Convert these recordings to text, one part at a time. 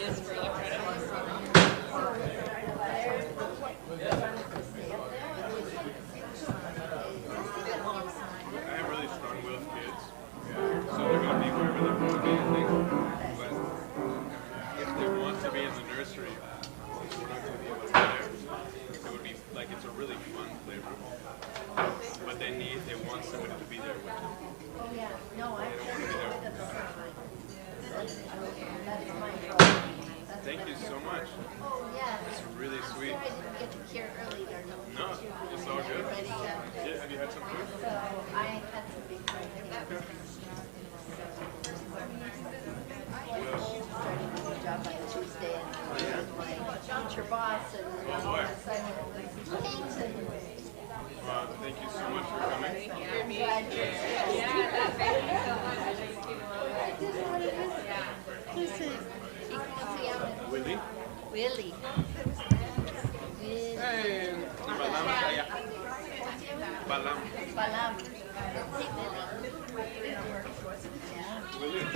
I have really strong-willed kids, so they're going to be wherever they're going to be, I think. But if they want to be in the nursery, since we're not going to be able to be there, it would be like it's a really fun playroom. But they want somebody to be there with them. They don't want to be there. Thank you so much. It's really sweet. No, it's all good. Yeah, have you had some food? Oh boy. Thank you so much for coming. Willie? Willie. Hey, Balam kaya. Balam. Balam. Willie.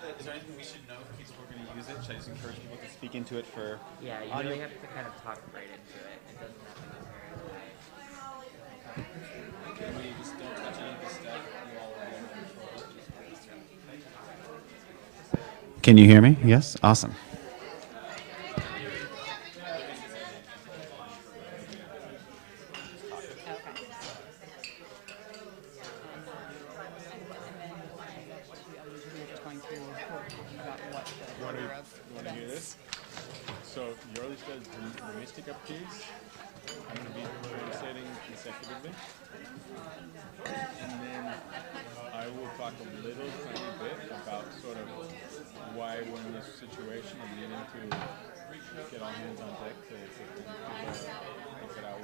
is there anything we should know for people who are going to use it? Should I just encourage people to speak into it for Yeah, you audio? really have to kind of talk right into it. It doesn't have to be very And we just don't touch any of this stuff. You all will be able to control it. Can you hear me? Yes? Awesome. You want to hear this? So your list is the mystic up keys. I'm going to be translating consecutively. And then I will talk a little tiny bit about sort of why we're in this situation of needing to get all hands on deck to look at our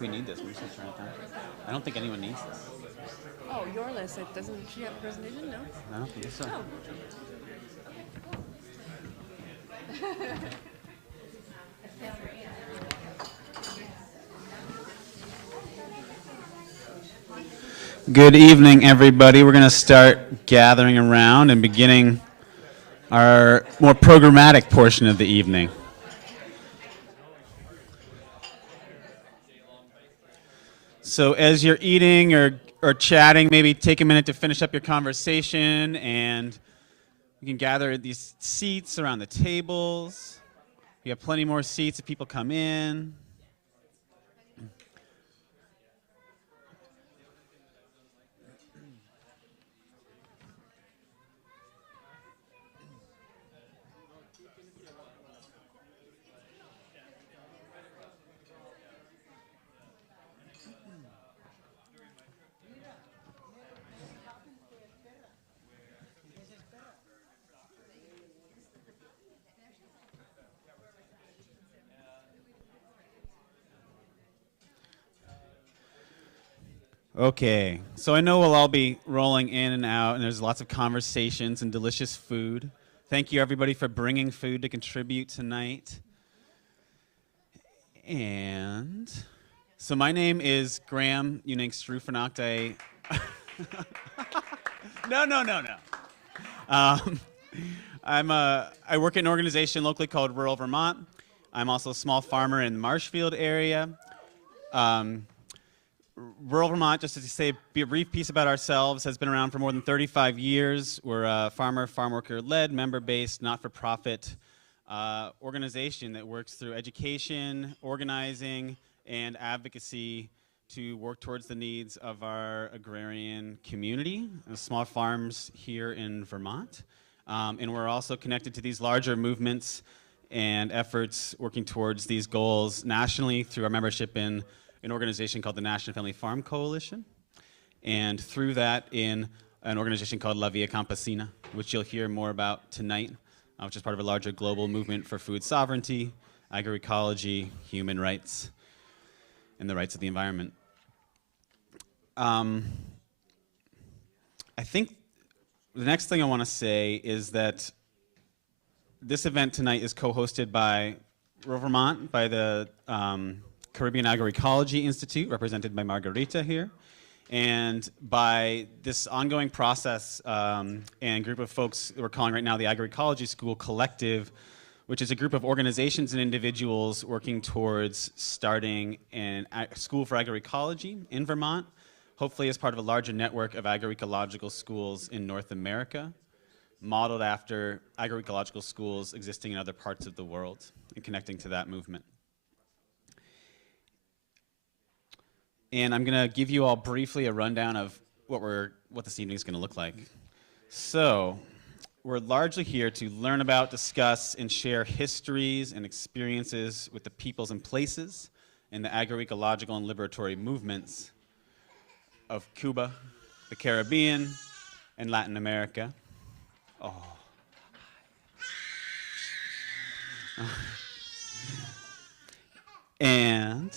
we need this. We should turn it down. I don't think anyone needs this. Oh, your list. Doesn't she have a presentation? No. I don't think so. Oh. Good evening, everybody. We're going to start gathering around and beginning our more programmatic portion of the evening. So as you're eating or chatting, maybe take a minute to finish up your conversation, and you can gather at these seats around the tables. We have plenty more seats if people come in. Okay, so I know we'll all be rolling in and out, and there's lots of conversations and delicious food. Thank you, everybody, for bringing food to contribute tonight. And so my name is Graham Unink Strufenach. I work at an organization locally called Rural Vermont. I'm also a small farmer in the Marshfield area. Rural Vermont, just to say a brief piece about ourselves, has been around for more than 35 years. We're a farm worker-led, member-based, not-for-profit organization that works through education, organizing, and advocacy to work towards the needs of our agrarian community, small farms here in Vermont. And we're also connected to these larger movements and efforts working towards these goals nationally through our membership in an organization called the National Family Farm Coalition, and through that in an organization called La Via Campesina, which you'll hear more about tonight, which is part of a larger global movement for food sovereignty, agroecology, human rights, and the rights of the environment. I think the next thing I want to say is that this event tonight is co-hosted by Rural Vermont, by the Caribbean Agroecology Institute, represented by Margarita here, and by this ongoing process and group of folks that we're calling right now the Agroecology School Collective, which is a group of organizations and individuals working towards starting a school for agroecology in Vermont, hopefully as part of a larger network of agroecological schools in North America, modeled after agroecological schools existing in other parts of the world and connecting to that movement. And I'm going to give you all briefly a rundown of what this evening is going to look like. So, we're largely here to learn about, discuss, and share histories and experiences with the peoples and places in the agroecological and liberatory movements of Cuba, the Caribbean, and Latin America. Oh. And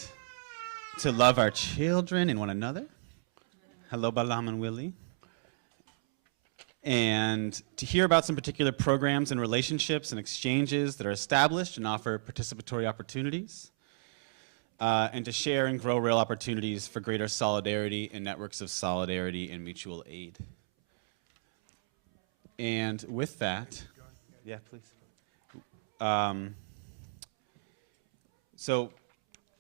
to love our children and one another. Hello, Balam and Willie. And to hear about some particular programs and relationships and exchanges that are established and offer participatory opportunities. And to share and grow real opportunities for greater solidarity and networks of solidarity and mutual aid. And with that, yeah, please. So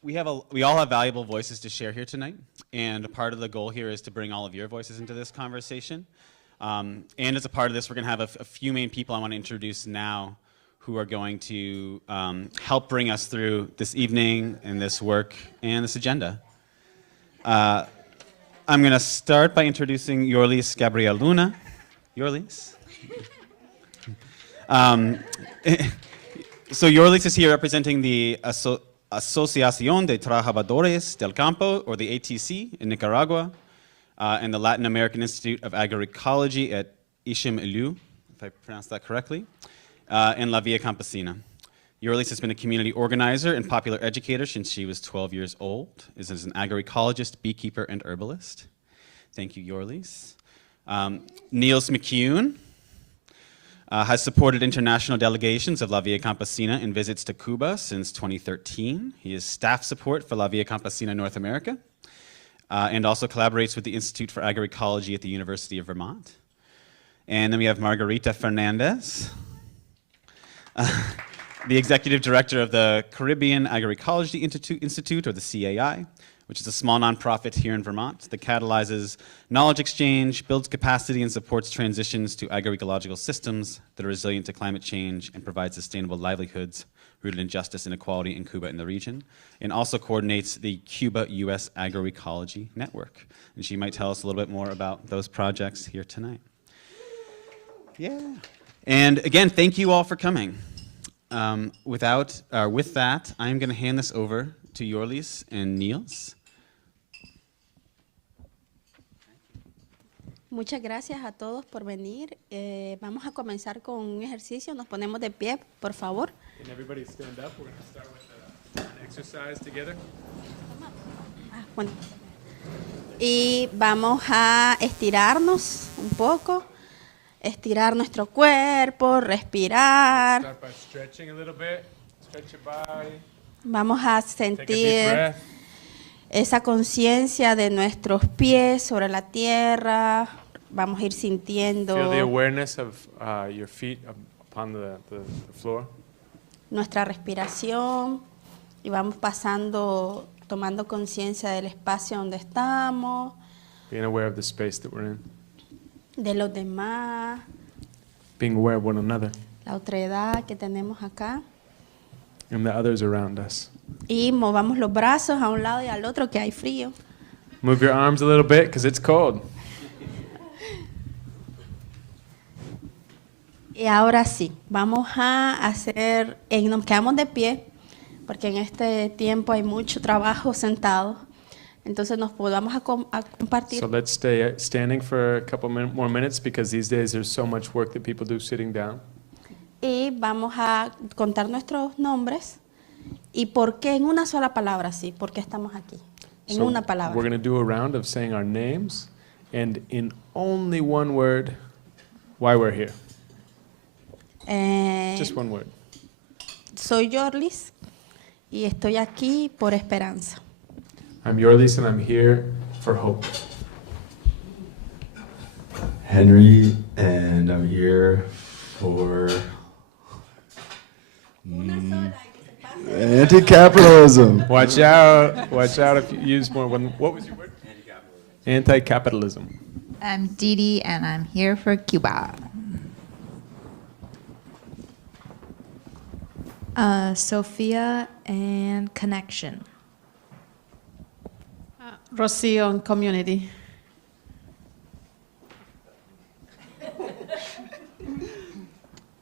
we all have valuable voices to share here tonight, and a part of the goal here is to bring all of your voices into this conversation. And as a part of this, we're going to have a few main people I want to introduce now who are going to help bring us through this evening and this work and this agenda. I'm going to start by introducing Yorlis Gabriel Luna. Yorlis. So Yorlis is here representing the Asociación de Trabajadores del Campo, or the ATC, in Nicaragua, and the Latin American Institute of Agroecology at Ishim Elu, if I pronounced that correctly, and La Via Campesina. Yorlis has been a community organizer and popular educator since she was 12 years old, is an agroecologist, beekeeper, and herbalist. Thank you, Yorlis. Niels McCune has supported international delegations of La Via Campesina in visits to Cuba since 2013. He is staff support for La Via Campesina North America and also collaborates with the Institute for Agroecology at the University of Vermont. And then we have Margarita Fernandez, the executive director of the Caribbean Agroecology Institute, or the CAI, which is a small nonprofit here in Vermont that catalyzes knowledge exchange, builds capacity, and supports transitions to agroecological systems that are resilient to climate change and provide sustainable livelihoods rooted in justice and equality in Cuba and the region, and also coordinates the Cuba-US Agroecology Network. And she might tell us a little bit more about those projects here tonight. Yeah. And again, thank you all for coming. With that, I'm going to hand this over to Yorlis and Niels. Muchas gracias a todos por venir. Vamos a comenzar con un ejercicio. Nos ponemos de pie, por favor. Can everybody stand up? We're going to start with an exercise together. Bueno. Y vamos a estirarnos un poco, estirar nuestro cuerpo, respirar. Start by stretching a little bit. Stretch your body. Vamos a Take a deep sentir breath. esa conciencia de nuestros pies sobre la tierra. Vamos a ir sintiendo Feel the awareness of your feet upon the floor. nuestra respiración y vamos pasando, tomando conciencia del espacio donde estamos, Being aware of the space that we're in. de los demás, Being aware of one another la otredad que tenemos acá. and the others around us. Y movamos los brazos a un lado y al otro que hay frío. Move your arms a little bit because it's cold. Y ahora sí, vamos a hacer, nos quedamos de pie, porque en este tiempo hay mucho trabajo sentado. Entonces vamos a compartir. So let's stay standing for a couple more minutes because these days there's so much work that people do sitting down. Y vamos a contar nuestros nombres y por qué en una sola palabra, sí, por qué estamos aquí, en So una palabra. we're going to do a round of saying our names and in only one word why we're here. Just one word. Soy Yorlis y estoy aquí por esperanza. I'm Yorlis and I'm here for hope. Henry, and I'm here for anti-capitalism. Watch out if you use more. What was your word? Anti-capitalism. I'm Dee Dee, and I'm here for Cuba. Sophia and Connection. Rocio and Community.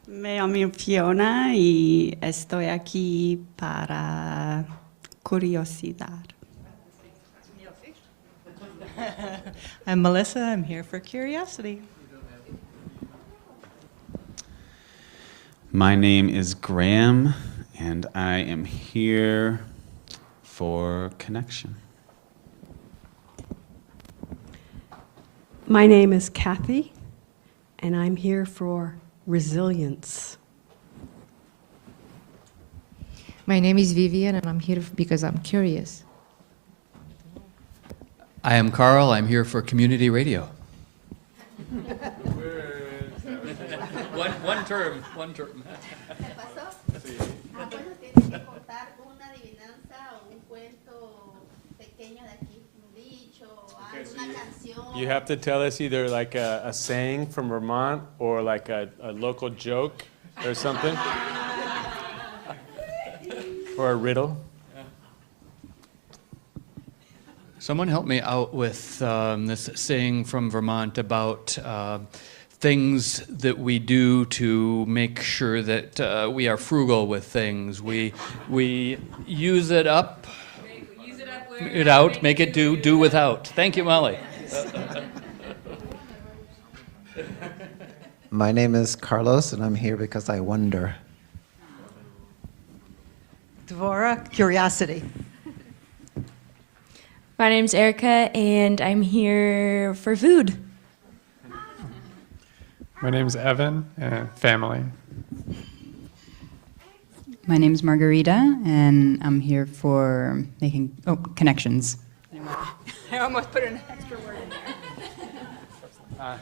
Me llamo Fiona y estoy aquí para curiosidad. I'm Melissa. I'm here for curiosity. My name is Graham, and I am here for connection. My name is Kathy, and I'm here for resilience. My name is Vivian, and I'm here because I'm curious. I am Carl. I'm here for community radio. One term. You have to tell us either like a saying from Vermont or like a local joke or something. Or a riddle. Someone help me out with this saying from Vermont about things that we do to make sure that we are frugal with things. We use it up, it out, make it do without. Thank you, Molly. My name is Carlos, and I'm here because I wonder. for curiosity. My name's Erica, and I'm here for food. My name's Evan, and family. My name's Margarita, and I'm here for making connections. I almost put an extra word in there.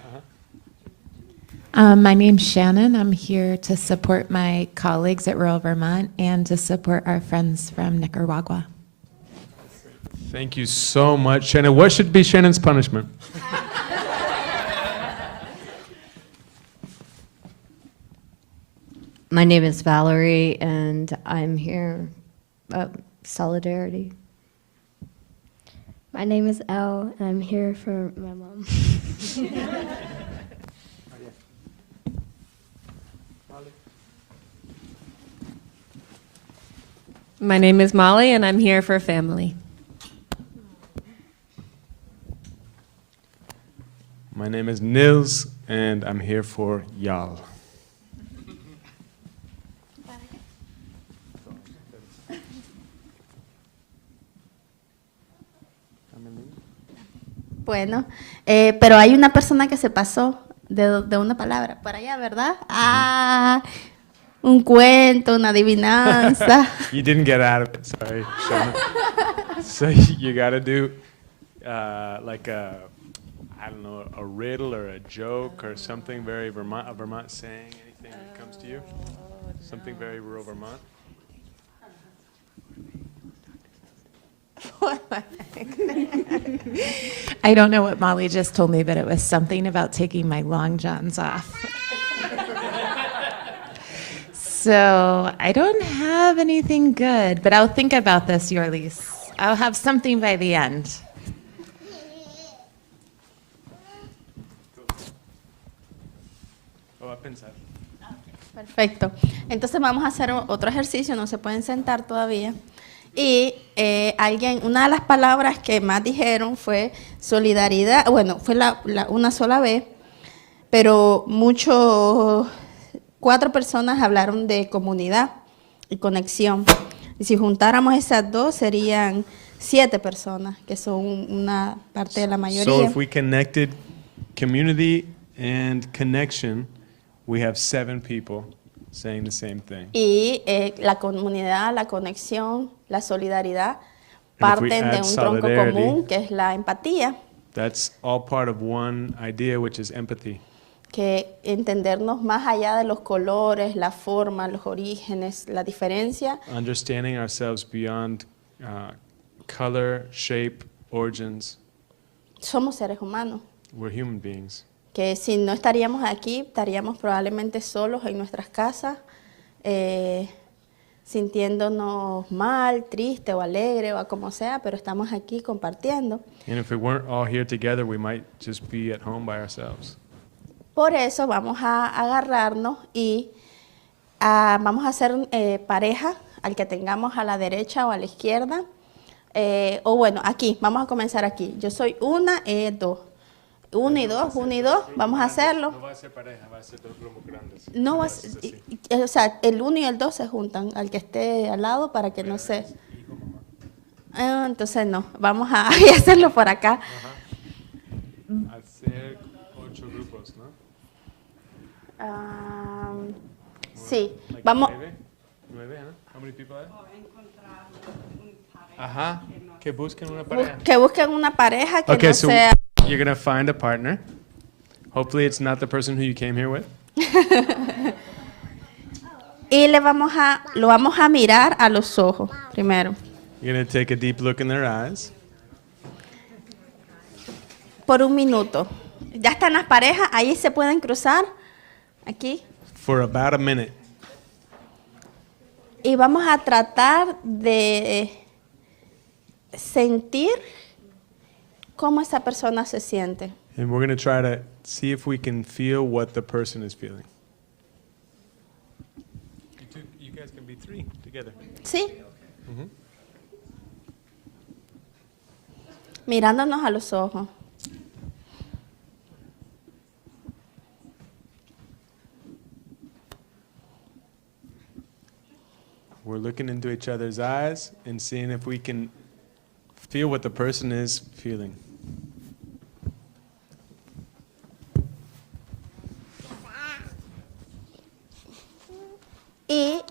My name's Shannon. I'm here to support my colleagues at Rural Vermont and to support our friends from Nicaragua. Thank you so much, Shannon. What should be Shannon's punishment? My name is Valerie, and I'm here, solidarity. My name is Elle, and I'm here for my mom. My name is Molly, and I'm here for family. My name is Nils, and I'm here for y'all. Bueno, pero hay una persona que se pasó de una palabra por allá, ¿verdad? Ah, un cuento, una adivinanza. You didn't get out of it, sorry, Shannon. So you gotta do like a, I don't know, a riddle or a joke or something very Vermont, a Vermont saying, anything that comes to you? Something very rural Vermont? I don't know what Molly just told me, but it was something about taking my long johns off. So I don't have anything good, but I'll think about this, Yorlis. I'll have something by the end. Oh, a pensar. Perfecto. Entonces vamos a hacer otro ejercicio, no se pueden sentar todavía. Y una de las palabras que más dijeron fue solidaridad. Bueno, fue una sola vez, pero 4 personas hablaron de comunidad y conexión. Y si juntáramos esas dos, serían 7 personas, que son una parte de la mayoría. So if we connected community and connection, we have 7 people saying the same thing. Y la comunidad, la conexión, la solidaridad parten de un tronco común, que es la empatía. That's all part of one idea, which is empathy. Que entendernos más allá de los colores, la forma, los orígenes, la diferencia. Understanding ourselves beyond color, shape, origins. Somos seres humanos. We're human beings. Que si no estaríamos aquí, estaríamos probablemente solos en nuestras casas, sintiéndonos mal, triste o alegre o como sea, pero estamos aquí compartiendo. And if we weren't all here together, we might just be at home by ourselves. Por eso vamos a agarrarnos y vamos a hacer pareja al que tengamos a la derecha o a la izquierda. O bueno, aquí, vamos a comenzar aquí. Yo soy 1 y 2. 1 y 2, 1 y 2, vamos a hacerlo. No va a ser pareja, va a ser 2 grupos grandes. No va a ser, o sea, el 1 y el 2 se juntan al que esté al lado para que no se... entonces no, vamos a hacerlo por acá. Hacer 8 grupos, ¿no? Sí, vamos... 9, ¿no? How many people are? Ajá, que busquen una pareja. Que busquen una pareja que Okay, no so sea... you're going to find a partner. Hopefully it's not the person who you came here with. Y lo vamos a mirar a los ojos primero. You're going to take a deep look in their eyes. Por 1 minuto. Ya están las parejas, ahí se pueden cruzar. Aquí. For about a minute. Y vamos a tratar de sentir cómo esa persona se siente. And we're going to try to see if we can feel what the person is feeling. You guys can be 3 together. Sí. Mirándonos a los ojos. we're looking into each other's eyes and seeing if we can feel what the person is feeling. Y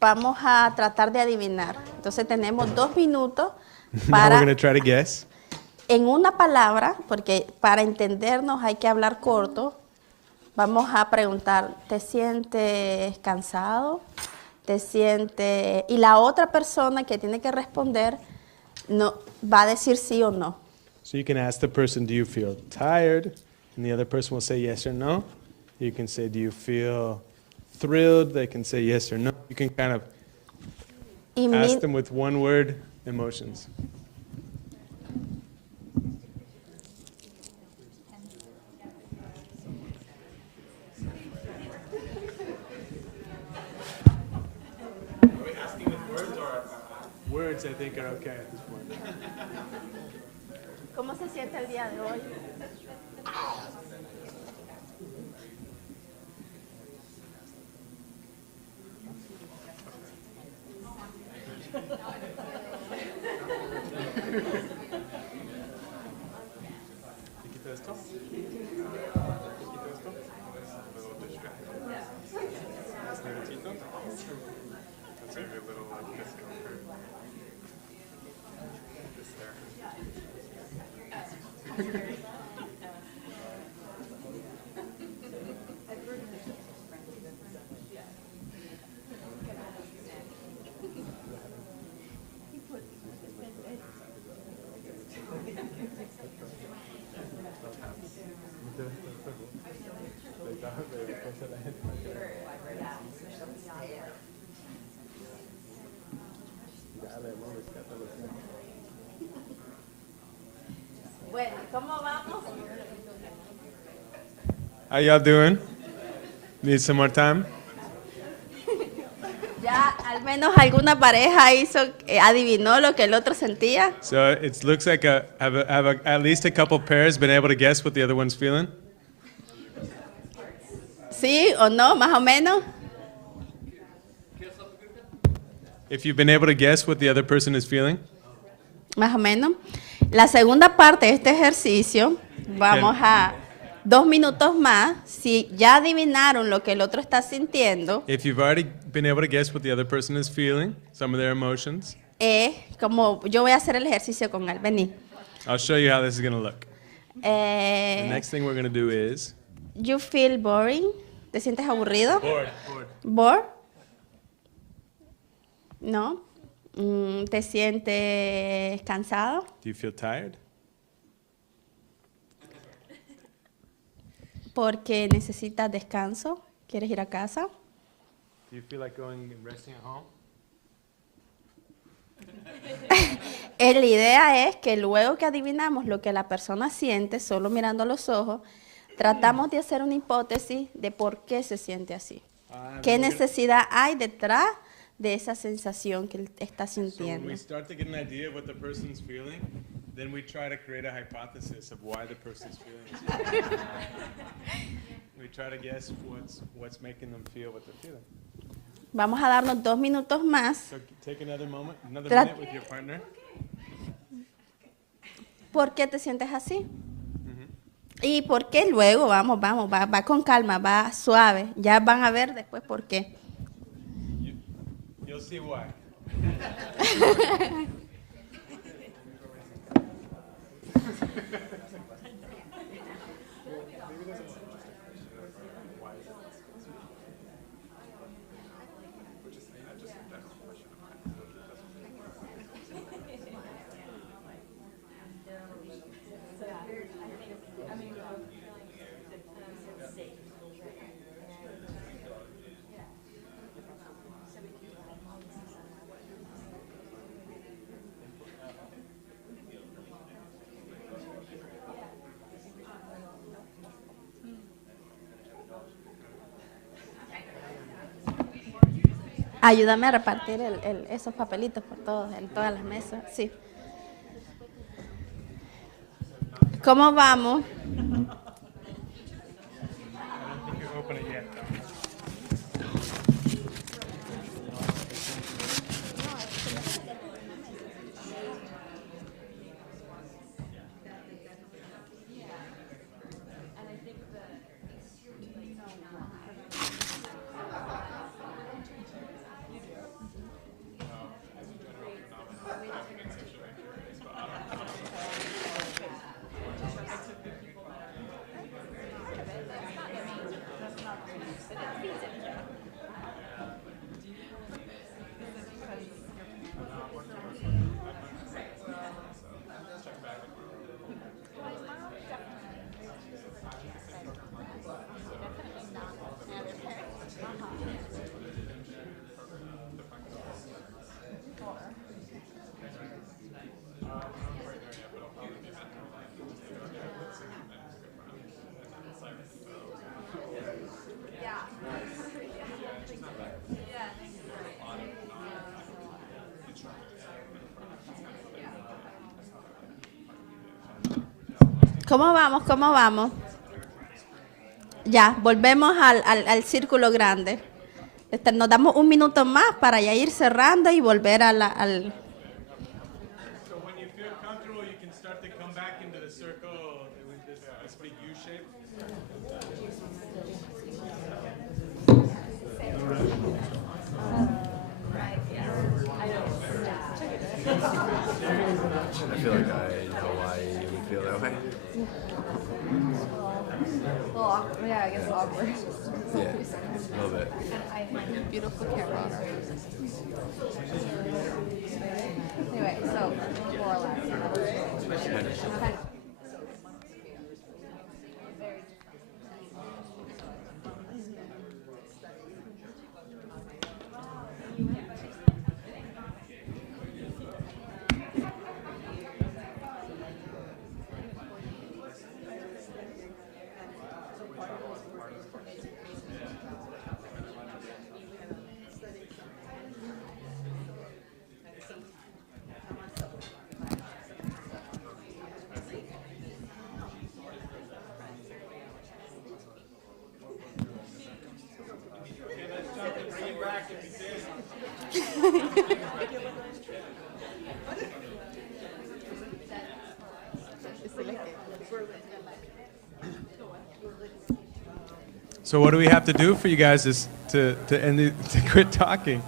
vamos a tratar de adivinar. Entonces tenemos 2 minutos Now we're para, going to try to guess. en una palabra, porque para entendernos hay que hablar corto, vamos a preguntar, ¿te sientes cansado? ¿Te sientes...? Y la otra persona que tiene que responder no, va a decir sí o no. So you can ask the person, do you feel tired? And the other person will say yes or no. You can say, do you feel thrilled? They can say yes or no. You can kind of Y ask them with one word emotions. Words, I think, are okay at this point. ¿Cómo se siente el día de hoy? ¿Quita esto? Bueno, ¿cómo vamos? How y'all doing? Need some more time? Ya al menos alguna pareja adivinó lo que el otro sentía. So it looks like at least a couple pairs been able to guess what the other one's feeling. ¿Sí o no? Más o menos. If you've been able to guess what the other person is feeling. Más o menos. La segunda parte de este ejercicio, vamos a 2 minutos más. Si ya adivinaron lo que el otro está sintiendo, If you've already been able to guess what the other person is feeling, some of their emotions, como yo voy a hacer el ejercicio con él, vení. I'll show you how this is going to look. The Eh, next thing we're going to do is you feel boring? ¿Te sientes aburrido? bored. Bored? ¿No? ¿Te sientes cansado? Do you feel tired? ¿Porque necesitas descanso? ¿Quieres ir a casa? Do you feel like going and resting at home? La idea es que luego que adivinamos lo que la persona siente, solo mirando a los ojos, tratamos de hacer una hipótesis de por qué se siente así. ¿Qué necesidad hay detrás de esa sensación que él está So when sintiendo? we start to get an idea of what the person's feeling, then we try to create a hypothesis of why the person's feeling this way. We try to guess what's making them feel what they're feeling. Vamos a darnos 2 minutos más. So take another moment, another Tra- minute with your partner. ¿Por qué te sientes así? Y por qué luego, va con calma, va suave. Ya van a ver después por qué. You'll see why. Ayúdame a repartir esos papelitos por todos, en todas las mesas. Sí. ¿Cómo vamos? ¿Cómo vamos? ¿Cómo vamos? Ya, volvemos al círculo grande. Nos damos un minuto más para ya ir cerrando y volver al... So when you feel comfortable, you can start to come back into the circle with this big U shape. I feel like I know why you would feel that way. Well, yeah, I guess awkward. Yeah, a little bit. Beautiful camera on our faces. Anyway, so more or less. So what do we have to do for you guys is to end to quit talking?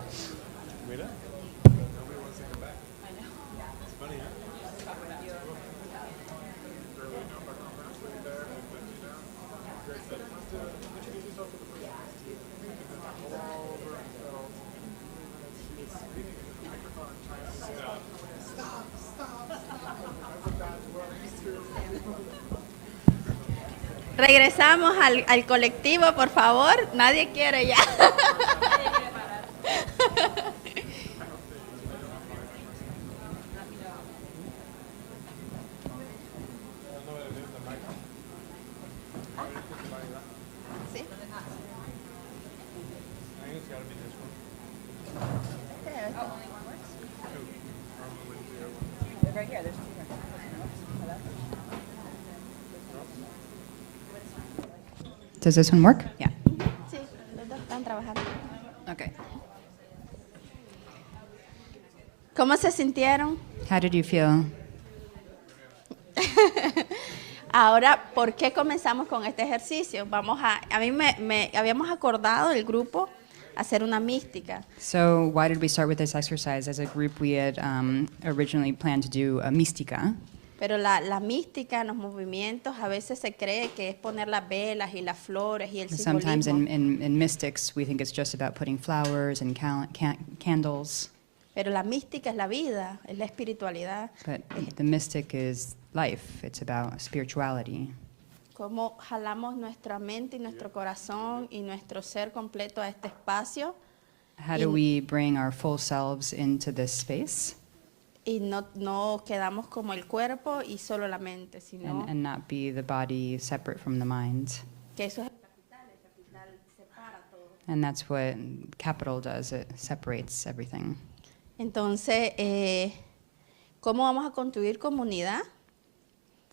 Regresamos al colectivo, por favor. Nadie quiere ya. Does this one work? Yeah. Sí, los dos están trabajando. Okay. ¿Cómo se sintieron? How did you feel? Ahora, ¿por qué comenzamos con este ejercicio? A mí me habíamos acordado el grupo hacer una mística. So why did we start with this exercise? As a group, we had originally planned to do a mística. Pero la mística, los movimientos, a veces se cree que es poner las velas y las flores y el Sometimes simbolismo. in mystics, we think it's just about putting flowers and candles. Pero la mística es la vida, es la espiritualidad. But the mystic is life. It's about spirituality. Cómo jalamos nuestra mente y nuestro corazón y nuestro ser completo a este espacio. How do we bring our full selves into this space? Y no quedamos como el cuerpo y solo la mente, sino And not be the body separate from the mind. que eso es el capital separa todo. And that's what capital does. It separates everything. Entonces, ¿cómo vamos a construir comunidad?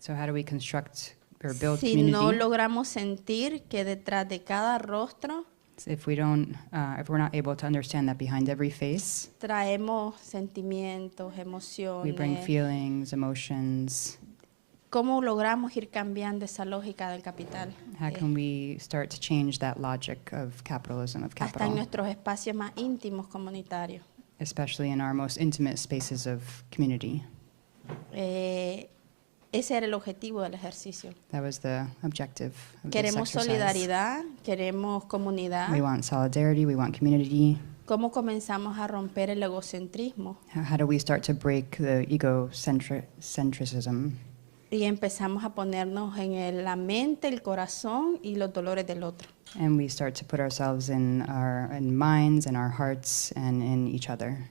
So how do we construct or build Si community? no logramos sentir que detrás de cada rostro If we're not able to understand that behind every face, traemos sentimientos, we bring emociones. feelings, emotions. ¿Cómo logramos ir cambiando esa lógica del capital? How can we start to change that logic of capitalism, of Hasta en capital, nuestros espacios más íntimos comunitarios. especially in our most intimate spaces of community? Ese era el objetivo del ejercicio. That was the objective of this Queremos exercise. solidaridad, queremos comunidad. We want solidarity, we want community. ¿Cómo comenzamos a romper el egocentrismo? How do we start to break the egocentrism? Y empezamos a ponernos en la mente, el corazón y los dolores del otro. And we start to put ourselves in our minds and our hearts and in each other.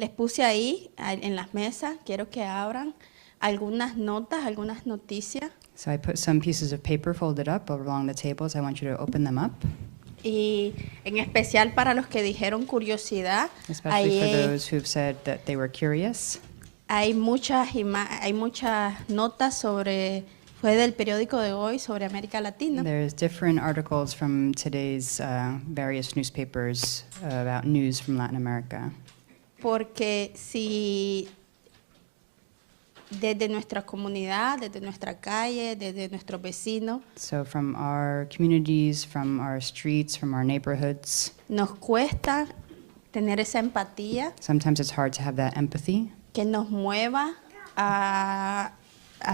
Les puse ahí en las mesas, quiero que abran algunas notas, algunas noticias. So I put some pieces of paper folded up along the tables. I want you to open them up. Y en especial para los que dijeron curiosidad, Especially for ahí those who've said that they were curious. hay muchas notas sobre, fue del periódico de hoy, sobre América Latina. There's different articles from today's various newspapers about news from Latin America. Porque si desde nuestra comunidad, desde nuestra calle, desde nuestros vecinos, So from our communities, from our streets, from our neighborhoods, nos cuesta tener esa empatía sometimes it's hard to have that empathy que nos mueva a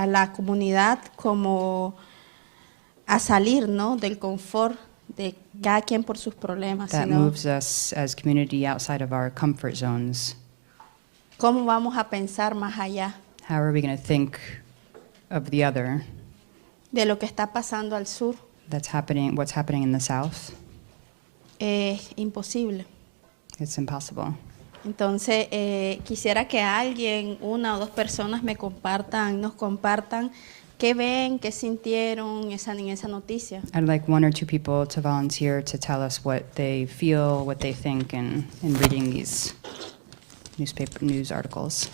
la comunidad como a salir, ¿no?, del confort de cada quien por sus problemas, that sino moves us as community outside of our comfort zones. cómo vamos a pensar más allá How are we going to think of the other, de lo que está pasando al sur. what's happening in the south? Es imposible. It's impossible. Entonces, quisiera que alguien, una o dos personas nos compartan qué ven, qué sintieron en esa noticia. I'd like one or two people to volunteer to tell us what they feel, what they think in reading these news articles.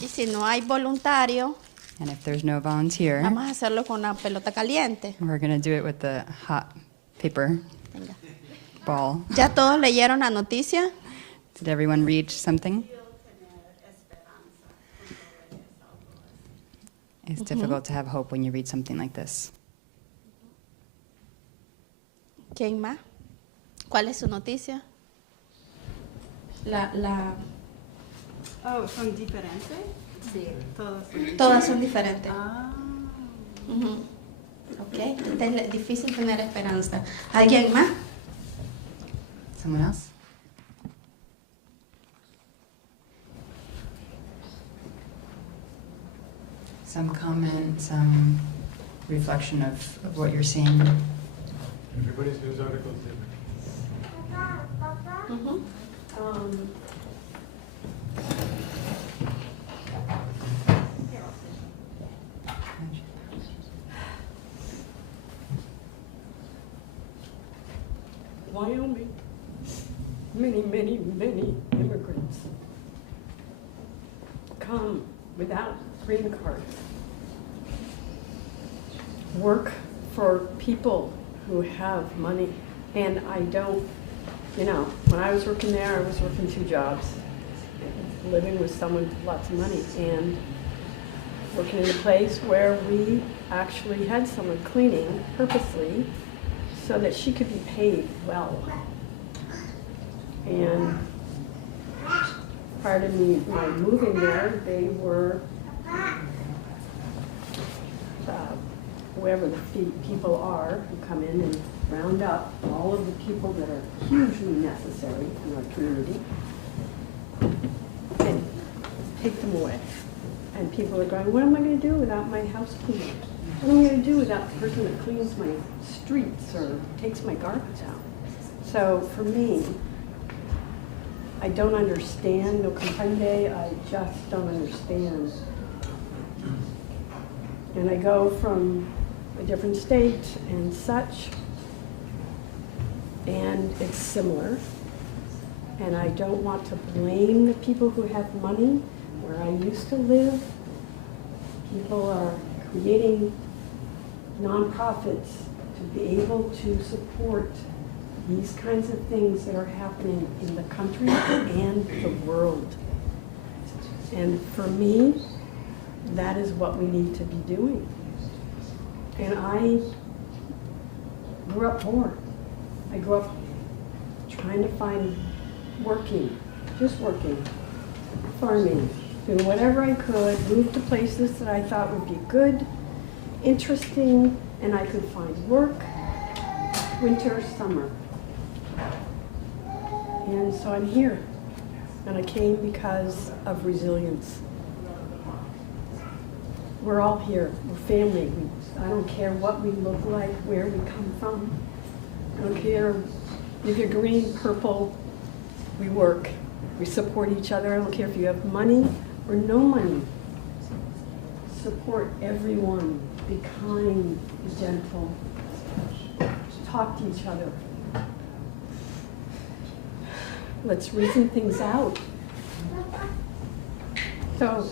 Y si no hay voluntario, And if there's no volunteer, vamos a hacerlo con una pelota caliente. we're going to do it with the hot paper Venga. ball. ¿Ya todos leyeron la noticia? Did everyone read something? It's difficult to have hope when you read something like this. ¿Quién más? ¿Cuál es su noticia? Oh, ¿son diferentes? Sí. Todas Todas son son diferentes. diferentes. Ah. Ujú. Ok, es difícil tener esperanza. ¿Alguien más? Someone else? Some comment, some reflection of what you're seeing. Everybody's news article is different. Wyoming, many, many, many immigrants come without green cards, work for people who have money. And I don't, when I was working there, I was working 2 jobs, living with someone with lots of money, and working in a place where we actually had someone cleaning purposely so that she could be paid well. And prior to my moving there, they were whoever the people are who come in and round up all of the people that are hugely necessary in our community and take them away. And people are going, what am I going to do without my house cleaner? What am I going to do without the person that cleans my streets or takes my garbage out? So for me, I don't understand, no comprende, I just don't understand. And I go from a different state and such, and it's similar. And I don't want to blame the people who have money. Where I used to live, people are creating nonprofits to be able to support these kinds of things that are happening in the country and the world. And for me, that is what we need to be doing. And I grew up poor. I grew up trying to find just working, farming, doing whatever I could, moved to places that I thought would be good, interesting, and I could find work, winter, summer. And so I'm here. And I came because of resilience. We're all here. We're family. I don't care what we look like, where we come from. I don't care if you're green, purple. We work. We support each other. I don't care if you have money or no money. Support everyone. Be kind, be gentle. Talk to each other. Let's reason things out. So,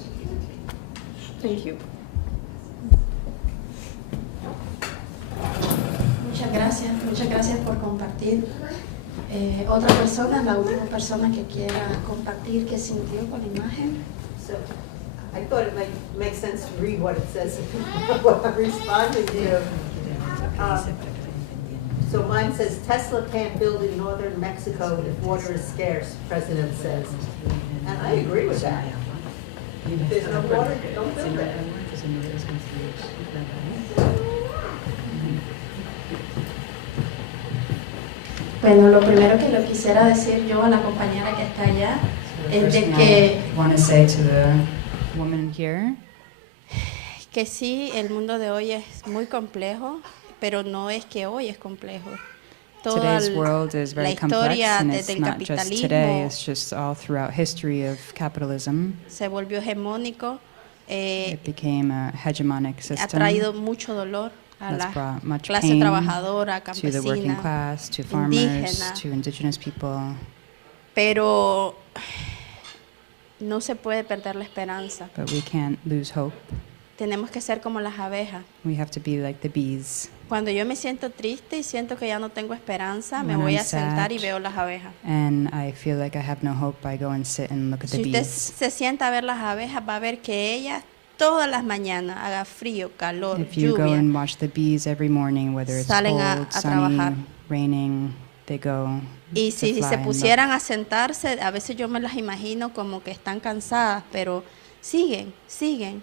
thank you. Muchas gracias por compartir. Otra persona, la última persona que quiera compartir qué sintió con la imagen. So, I thought it might make sense to read what it says what I'm responding to. So mine says, Tesla can't build in northern Mexico if water is scarce, President says. And I agree with that. If there's no water, don't build it. Bueno, lo primero que le quisiera decir yo a la compañera que está allá es de que I want to say to the woman here sí, el mundo de hoy es muy complejo, pero no es que hoy es complejo. Toda today's world is la very complex, historia and desde it's el not just today, capitalismo it's just all throughout history of capitalism. se volvió hegemónico, It became a hegemonic ha system traído mucho dolor a that's la brought much clase pain trabajadora, to the working campesina, class, to farmers, indígena, to indigenous people. pero no se puede perder la esperanza. But we can't lose hope. Tenemos que ser como las abejas. We have to be like the bees. Cuando yo me siento triste y siento que ya no tengo esperanza, me When voy I'm a sentar y sad veo las abejas. and I feel like I have no hope, I go and sit and look at the Si usted bees. se sienta a ver las abejas, va a ver que ellas todas las mañanas, haga frío, calor, If you go lluvia, and watch the bees every morning, whether it's salen cold, a sunny, trabajar. raining, they go y to si fly se and look. pusieran a sentarse, a veces yo me las imagino como que están cansadas, pero siguen, siguen,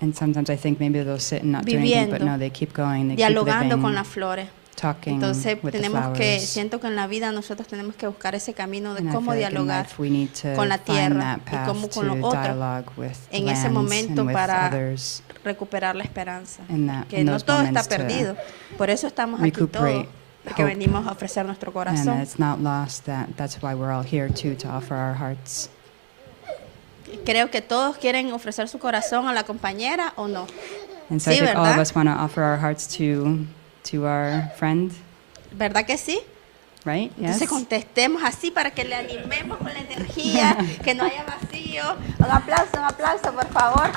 And sometimes I think maybe they'll sit and not do anything, but viviendo, no, they keep going, they keep dialogando living, con las flores. talking Entonces with the tenemos que, flowers. siento que en la vida nosotros tenemos que buscar ese camino de And I cómo feel like in dialogar life we need to con la find tierra that y cómo path con los to otros dialogue with the en ese lands momento and with para others. recuperar la esperanza, In that- que in no those todo está moments to perdido, por eso estamos aquí todos, recuperate porque hope. venimos a ofrecer nuestro And corazón. it's not lost, that's why we're all here too, to offer our hearts. Creo que todos quieren ofrecer su corazón a la compañera o no. And so Sí, I think all of ¿verdad? us want to offer our hearts to our friend, ¿Verdad que sí? right? Entonces Yes? contestemos así para que le animemos con la energía, que no haya vacío. Un aplauso, por favor.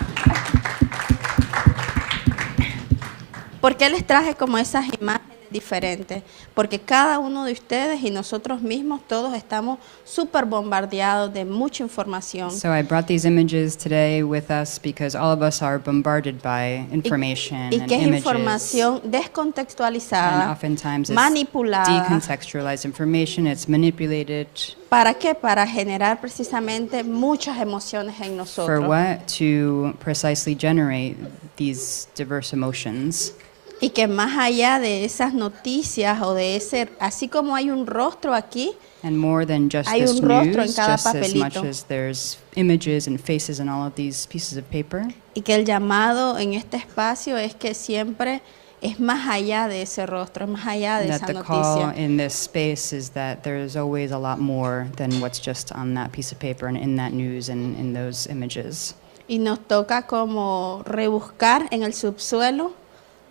¿Por qué les traje como esas imágenes diferentes? Porque cada uno de ustedes y nosotros mismos, todos estamos súper bombardeados de mucha información. So I brought these images today with us because all of us are bombarded by information Y and que es images. información And descontextualizada, oftentimes it's manipulada. decontextualized information, it's manipulated. ¿Para qué? Para generar precisamente muchas emociones en For nosotros. what? To precisely generate these diverse emotions. Y que más allá de esas noticias o de ese, así como hay un rostro aquí, And more than just hay this un rostro en news, cada just as much papelito. as there's images and faces in all of these pieces of paper. Y que el llamado en este espacio es que siempre es más allá de ese rostro, es más allá de That esa the call noticia. in this space is that there's always a lot more than what's just on that piece of paper and in that news and in those images. Y nos toca como rebuscar en el subsuelo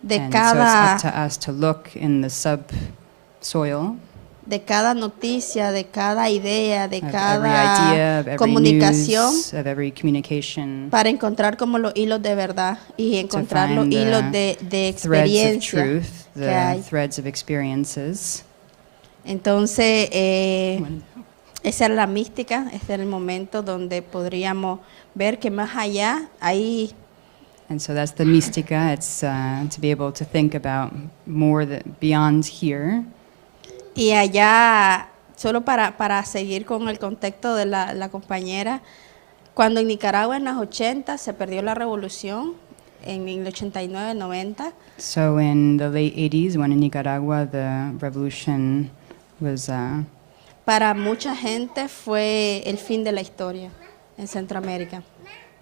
de And cada, so it's up to us to look in the subsoil de cada noticia, de cada idea, de of every cada idea, of every comunicación, news, of every communication, para encontrar como los hilos de verdad y encontrar los find the hilos de threads of experiencia truth, que the hay. threads of experiences. Entonces, esa era la mística, este era el momento donde podríamos ver que más allá hay And so that's the mystica. It's to be able to think about more beyond here. y allá, solo para seguir con el contexto de la compañera, cuando en Nicaragua en los 80 se perdió la revolución, en el 89, 90, So in the late 80s, when in Nicaragua the revolution was, para mucha gente fue el fin de la historia en Centroamérica.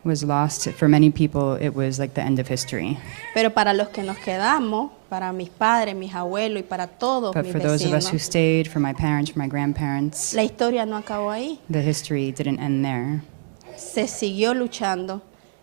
lost, for many people it was like the end of history. Pero para los que nos quedamos, para mis padres, mis abuelos y para todos But mis for those of us who vecinos, stayed, for my parents, for my grandparents, la historia no acabó ahí. the history didn't end there. Se siguió luchando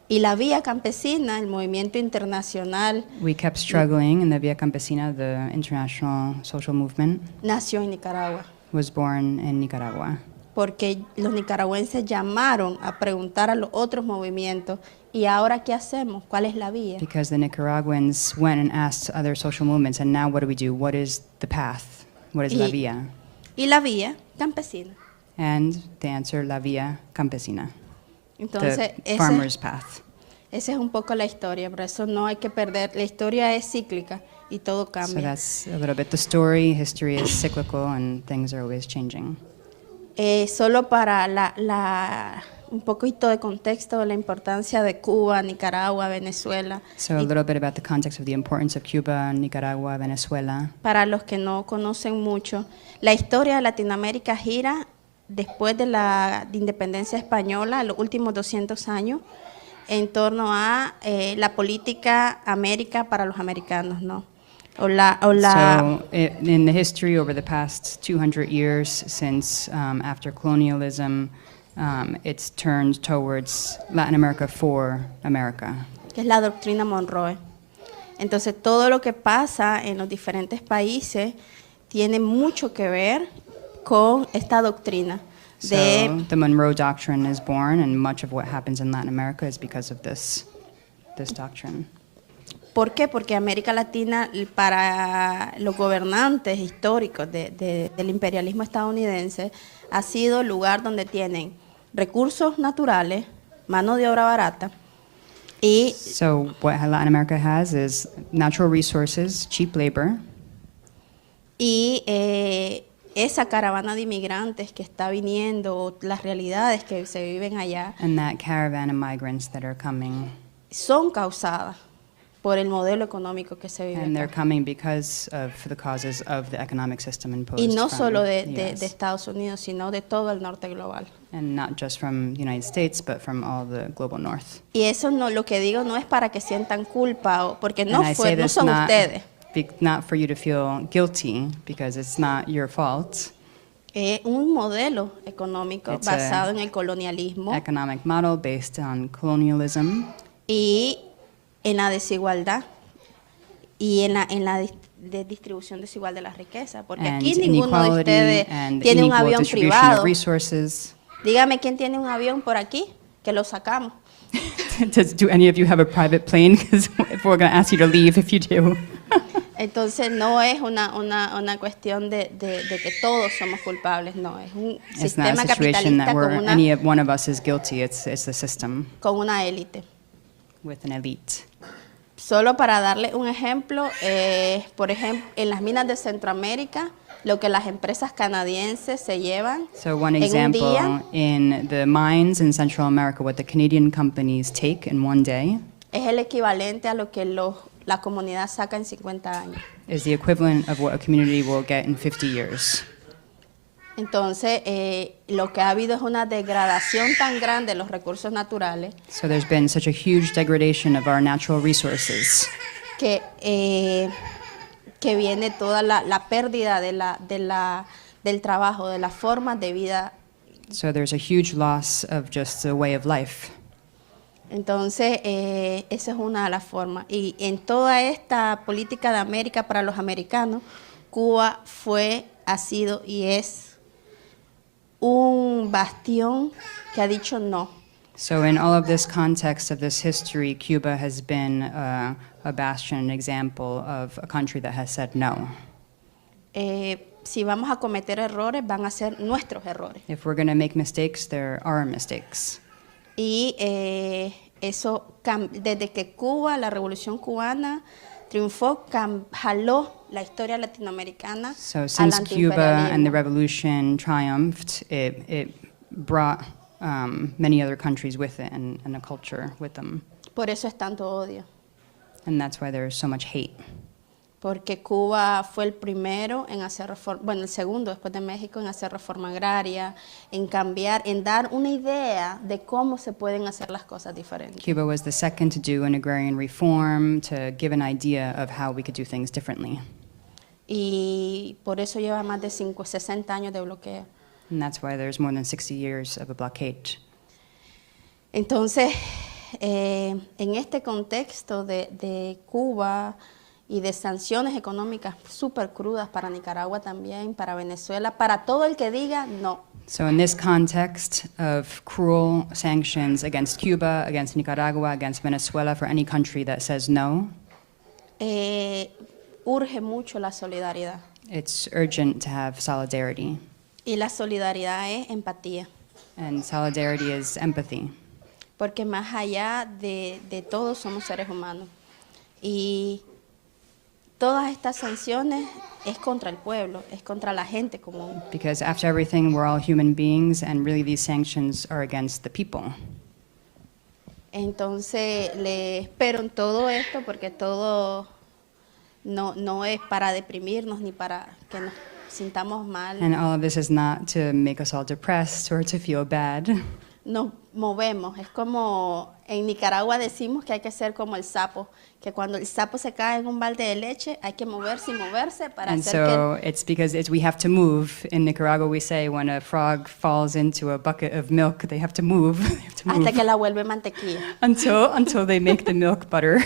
y la vía campesina, el movimiento internacional, We kept struggling, and the Via Campesina, the international social movement, nació en Nicaragua. was born in Nicaragua. porque los nicaragüenses llamaron a preguntar a los otros movimientos, ¿y ahora qué hacemos? ¿Cuál es la vía? Because the Nicaraguans went and asked other social movements, and now what do? What is the path? What is la vía? Y la vía campesina. And the answer, la vía campesina. Entonces, The farmer's path. Esa es un poco la historia, por eso no hay que perder. La historia es cíclica y todo So cambia. that's a little bit the story. History is cyclical, and things are always changing. Solo para un poquito de contexto, la importancia de Cuba, Nicaragua, Venezuela. So a little bit about the context of the importance of Cuba, Nicaragua, Venezuela. Para los que no conocen mucho, la historia de Latinoamérica gira después de la independencia española, los últimos 200 años, en torno a la política América para los americanos, ¿no? So in the history over the past 200 years since after colonialism, it's turned towards Latin America for America. Que es la doctrina Monroe. Entonces, todo lo que pasa en los diferentes países tiene mucho que ver con esta doctrina. So the Monroe Doctrine is born, and much of what happens in Latin America is because of this doctrine. ¿Por qué? Porque América Latina, para los gobernantes históricos del imperialismo estadounidense, ha sido el lugar donde tienen recursos naturales, mano de obra barata, y So what Latin America has is natural resources, cheap labor, y esa caravana de inmigrantes que está viniendo, las realidades que se viven allá, and that caravan of migrants that are coming. son causadas por el modelo económico que se vive And they're acá. coming because of the causes of the economic system imposed Y no from solo the de US. Estados Unidos, sino de todo el norte global. And not just from the United States, but from all the global north. Y eso no, lo que digo no es para que sientan culpa, porque no, And I say no this son ustedes. not for you to feel guilty, because it's not your fault. Es un modelo económico It's a basado en el colonialismo Economic model based on colonialism y en la desigualdad y en la distribución desigual de la riqueza. Porque and aquí ninguno de inequality ustedes and tiene un unequal avión distribution privado. of resources. Dígame quién tiene un avión por aquí, que lo sacamos. Do any of you have a private plane? Because we're going to ask you to leave if you do. Entonces no es una cuestión de que todos somos culpables, no, es un It's not sistema a situation capitalista that con any one of us is guilty. It's the system una élite. with an elite. Solo para darle un ejemplo, por ejemplo, en las minas de Centroamérica, lo que las empresas canadienses se llevan So one en un example, día in the mines in Central America, what the Canadian companies take in one day es el equivalente a lo que la comunidad saca en 50 años. is the equivalent of what a community will get in 50 years. Entonces, lo que ha habido es una degradación tan grande de los recursos naturales So there's been such a huge degradation of our natural resources que viene toda la pérdida del trabajo, de las formas de vida. So there's a huge loss of just the way of life. Entonces, esa es una de las formas. Y en toda esta política de América para los americanos, Cuba ha sido y es un bastión que ha dicho no. So in all of this context of this history, Cuba has been a bastion, an example of a country that has said no. Si vamos a cometer errores, van a ser nuestros errores. If we're going to make mistakes, there are mistakes. Y eso, desde que Cuba, la Revolución Cubana, triunfó, jaló la historia latinoamericana So al since Cuba and the antiimperialismo. revolution triumphed, it brought many other countries with it and a culture with them. Por eso es tanto odio. And that's why there's so much hate. Porque Cuba fue el primero en hacer reforma, bueno, el segundo después de México en hacer reforma agraria, en cambiar, en dar una idea de cómo se pueden hacer las cosas diferentes. Cuba was the second to do an agrarian reform, to give an idea of how we could do things differently. Y por eso lleva más de 60 años de bloqueo. And that's why there's more than 60 years of a blockade. Entonces, en este contexto de Cuba y de sanciones económicas súper crudas para Nicaragua también, para Venezuela, para todo el que diga no. So in this context of cruel sanctions against Cuba, against Nicaragua, against Venezuela, for any country that says no, urge mucho la solidaridad. it's urgent to have solidarity. Y la solidaridad es empatía. And solidarity is empathy. Porque más allá de todos somos seres humanos. Y todas estas sanciones es contra el pueblo, es contra la gente común. Because after everything, we're all human beings, and really these sanctions are against the people. Entonces, le espero en todo esto, porque todo no es para deprimirnos ni para que nos sintamos mal. And all of this is not to make us all depressed or to feel bad. Nos movemos, es como en Nicaragua decimos que hay que ser como el sapo, que cuando el sapo se cae en un balde de leche hay que moverse y moverse para And hacer so it's because we have to move. In Nicaragua, we say when a frog falls into a bucket of milk, they have to move. They have to move hasta que la vuelve mantequilla. until they make the milk butter.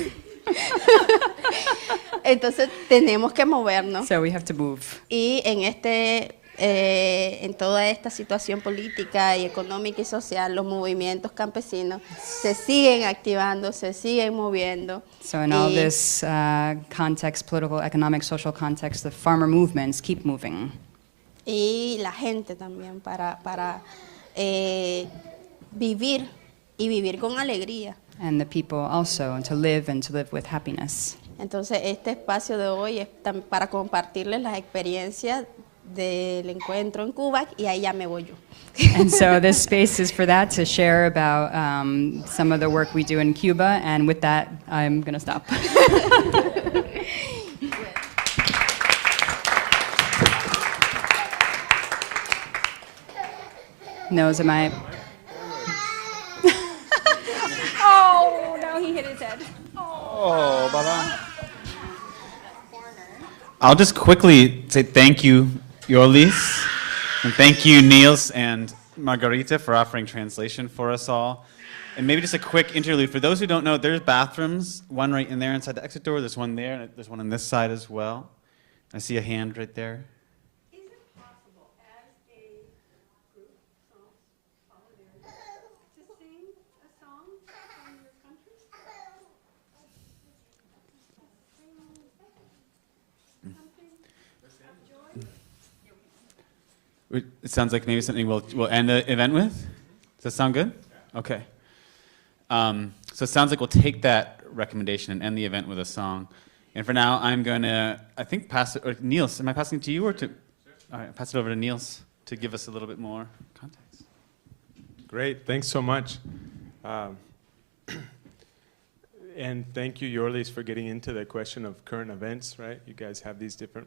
Entonces tenemos que movernos. So we have to move. Y en toda esta situación política y económica y social, los movimientos campesinos se siguen activando, se siguen moviendo. So in all this context, political, economic, social context, the farmer movements keep moving. Y la gente también para vivir y vivir con alegría. And the people also, and to live with happiness. Entonces este espacio de hoy es para compartirles las experiencias del encuentro en Cuba y ahí ya me voy yo. And so this space is for that, to share about some of the work we do in Cuba, and with that, I'm going to stop. Nose, am I? Oh, no, he hit his head. Oh, Baba. I'll just quickly say thank you, Yorlis, and thank you, Niels and Margarita, for offering translation for us all. And maybe just a quick interlude. For those who don't know, there's bathrooms, one right in there inside the exit door. There's one there, and there's one on this side as well. I see a hand right there. Is it possible, as a group, solidarity, to sing a song from your countries? It sounds like maybe something we'll end the event with. Does that sound good? Okay. So it sounds like we'll take that recommendation and end the event with a song. And for now, I'm going to, I think, pass it, or Niels, am I passing it to you or to? All right, pass it over to Niels to give us a little bit more context. Great, thanks so much. And thank you, Yorlis, for getting into the question of current events, right? You guys have these different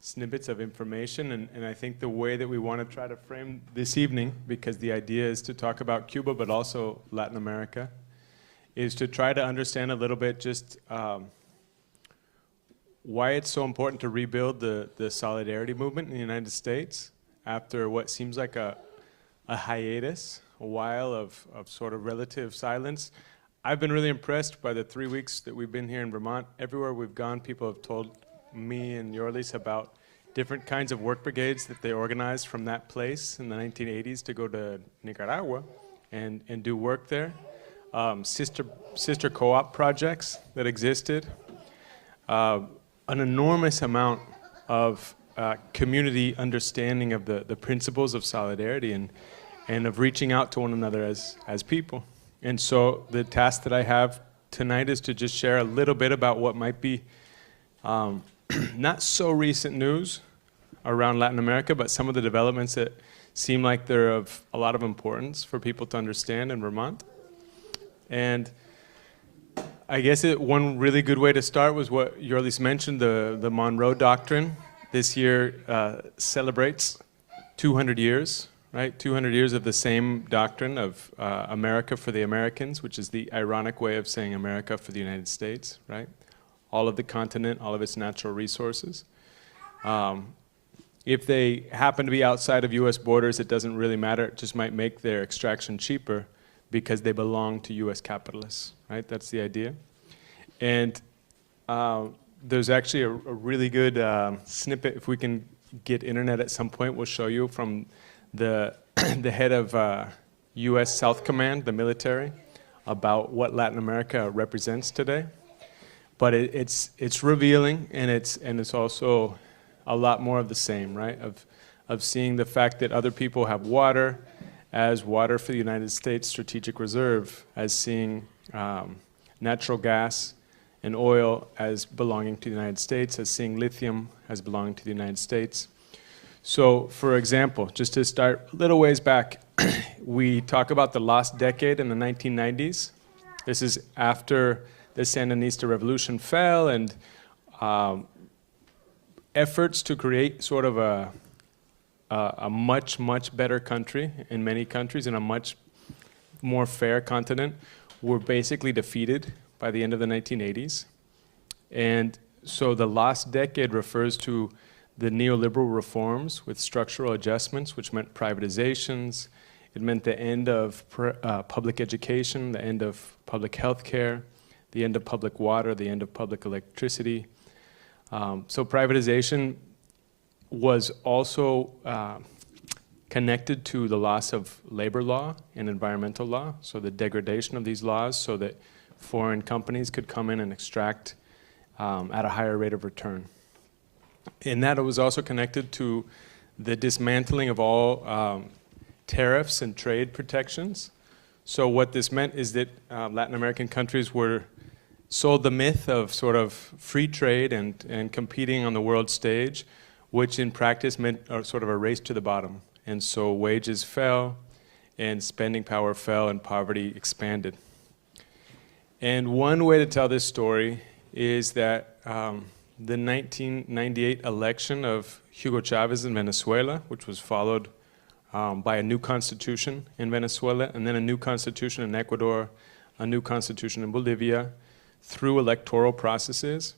snippets of information, and I think the way that we want to try to frame this evening, because the idea is to talk about Cuba, but also Latin America, is to try to understand a little bit just why it's so important to rebuild the solidarity movement in the United States after what seems like a hiatus, a while of sort of relative silence. I've been really impressed by the 3 weeks that we've been here in Vermont. Everywhere we've gone, people have told me and Yorlis about different kinds of work brigades that they organized from that place in the 1980s to go to Nicaragua and do work there. Sister co-op projects that existed. An enormous amount of community understanding of the principles of solidarity and of reaching out to one another as people. And so the task that I have tonight is to just share a little bit about what might be not so recent news around Latin America, but some of the developments that seem like they're of a lot of importance for people to understand in Vermont. And I guess one really good way to start was what Yorlis mentioned, the Monroe Doctrine. This year celebrates 200 years, right? 200 years of the same doctrine of America for the Americans, which is the ironic way of saying America for the United States, right? All of the continent, all of its natural resources. If they happen to be outside of US borders, it doesn't really matter. It just might make their extraction cheaper because they belong to US capitalists, right? That's the idea. And there's actually a really good snippet, if we can get internet at some point, we'll show you from the the head of U.S. South Command, the military, about what Latin America represents today. But it's revealing, and it's also a lot more of the same, right? Of seeing the fact that other people have water as water for the United States strategic reserve, as seeing natural gas and oil as belonging to the United States, as seeing lithium as belonging to the United States. So, for example, just to start a little ways back, we talk about the lost decade in the 1990s. This is after the Sandinista revolution fell, and efforts to create sort of a much, much better country in many countries and a much more fair continent were basically defeated by the end of the 1980s. And so the lost decade refers to the neoliberal reforms with structural adjustments, which meant privatizations. It meant the end of public education, the end of public health care, the end of public water, the end of public electricity. So privatization was also connected to the loss of labor law and environmental law, so the degradation of these laws so that foreign companies could come in and extract at a higher rate of return. And that was also connected to the dismantling of all tariffs and trade protections. So what this meant is that Latin American countries were sold the myth of sort of free trade and competing on the world stage, which in practice meant sort of a race to the bottom. And so wages fell, and spending power fell, and poverty expanded. And one way to tell this story is that the 1998 election of Hugo Chavez in Venezuela, which was followed by a new constitution in Venezuela, and then a new constitution in Ecuador, a new constitution in Bolivia, through electoral processes,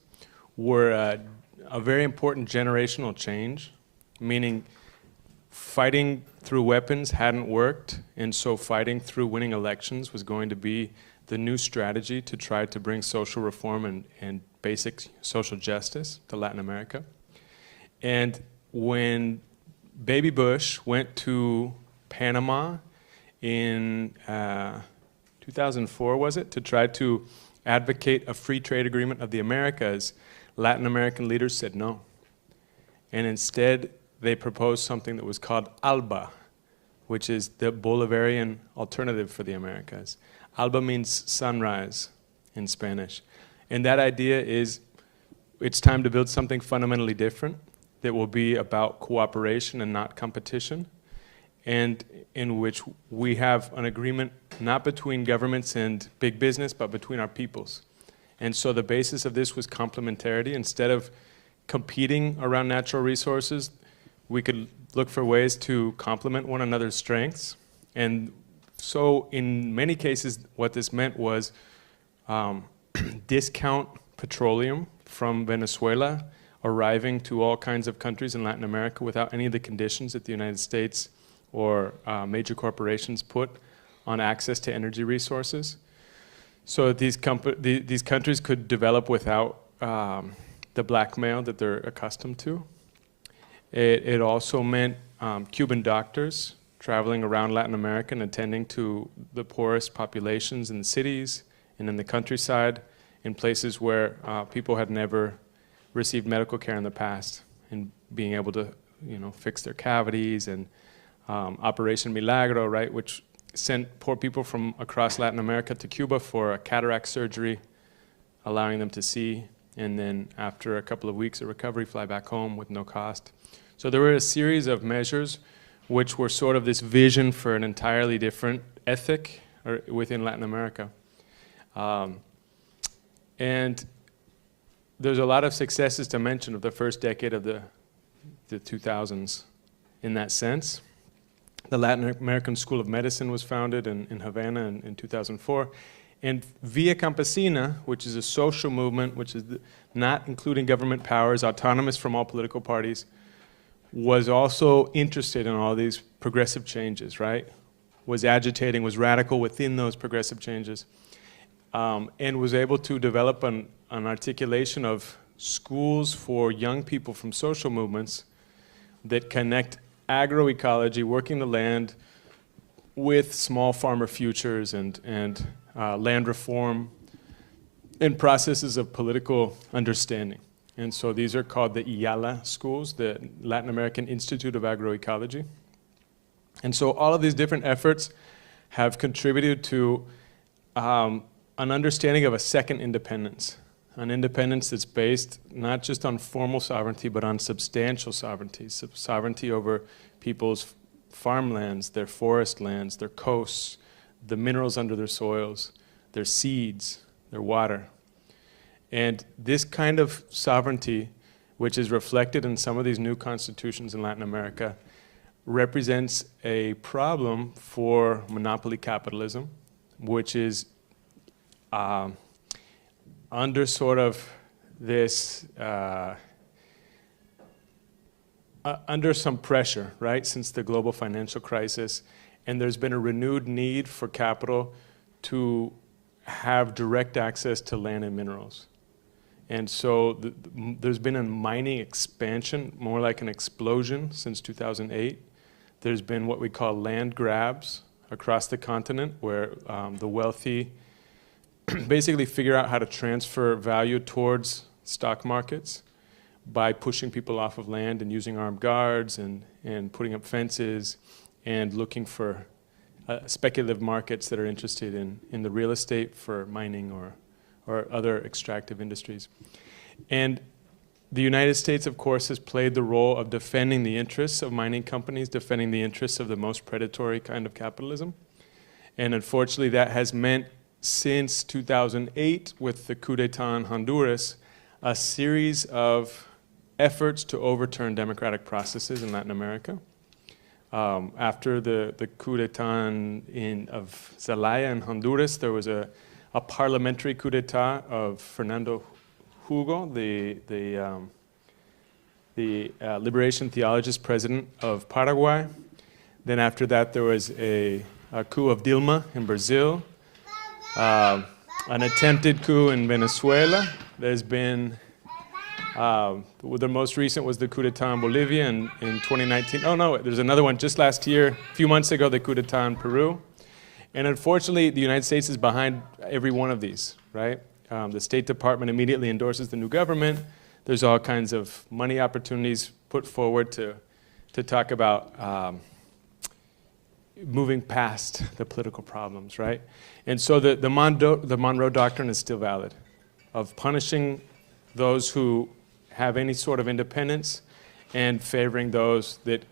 were a very important generational change, meaning fighting through weapons hadn't worked, and so fighting through winning elections was going to be the new strategy to try to bring social reform and basic social justice to Latin America. And when Baby Bush went to Panama in 2004, was it, to try to advocate a free trade agreement of the Americas, Latin American leaders said no. And instead, they proposed something that was called ALBA, which is the Bolivarian alternative for the Americas. ALBA means sunrise in Spanish. And that idea is it's time to build something fundamentally different that will be about cooperation and not competition, and in which we have an agreement not between governments and big business, but between our peoples. And so the basis of this was complementarity. Instead of competing around natural resources, we could look for ways to complement one another's strengths. And so in many cases, what this meant was discount petroleum from Venezuela arriving to all kinds of countries in Latin America without any of the conditions that the United States or major corporations put on access to energy resources. So these countries could develop without the blackmail that they're accustomed to. It also meant Cuban doctors traveling around Latin America and attending to the poorest populations in the cities and in the countryside, in places where people had never received medical care in the past, and being able to, fix their cavities, and Operation Milagro, right, which sent poor people from across Latin America to Cuba for a cataract surgery, allowing them to see, and then after a couple of weeks of recovery, fly back home with no cost. So there were a series of measures which were sort of this vision for an entirely different ethic within Latin America. And there's a lot of successes to mention of the first decade of the 2000s in that sense. The Latin American School of Medicine was founded in Havana in 2004. And Via Campesina, which is a social movement, which is not including government powers, autonomous from all political parties, was also interested in all these progressive changes, right? Was agitating, was radical within those progressive changes, and was able to develop an articulation of schools for young people from social movements that connect agroecology, working the land with small farmer futures and land reform and processes of political understanding. And so these are called the IALA schools, the Latin American Institute of Agroecology. And so all of these different efforts have contributed to an understanding of a second independence, an independence that's based not just on formal sovereignty, but on substantial sovereignty, sovereignty over people's farmlands, their forest lands, their coasts, the minerals under their soils, their seeds, their water. And this kind of sovereignty, which is reflected in some of these new constitutions in Latin America, represents a problem for monopoly capitalism, which is under sort of this, under some pressure, right, since the global financial crisis. And there's been a renewed need for capital to have direct access to land and minerals. And so there's been a mining expansion, more like an explosion since 2008. There's been what we call land grabs across the continent, where the wealthy basically figure out how to transfer value towards stock markets by pushing people off of land and using armed guards and putting up fences and looking for speculative markets that are interested in the real estate for mining or other extractive industries. And the United States, of course, has played the role of defending the interests of mining companies, defending the interests of the most predatory kind of capitalism. And unfortunately, that has meant since 2008, with the coup d'etat in Honduras, a series of efforts to overturn democratic processes in Latin America. After the coup d'etat of Zelaya in Honduras, there was a parliamentary coup d'etat of Fernando Hugo, the liberation theologist president of Paraguay. Then after that, there was a coup of Dilma in Brazil, an attempted coup in Venezuela. There's been, the most recent was the coup d'etat in Bolivia in 2019. Oh no, there's another one just last year, a few months ago, the coup d'etat in Peru. And unfortunately, the United States is behind every one of these, right? The State Department immediately endorses the new government. There's all kinds of money opportunities put forward to talk about moving past the political problems, right? And so the Monroe Doctrine is still valid, of punishing those who have any sort of independence and favoring those that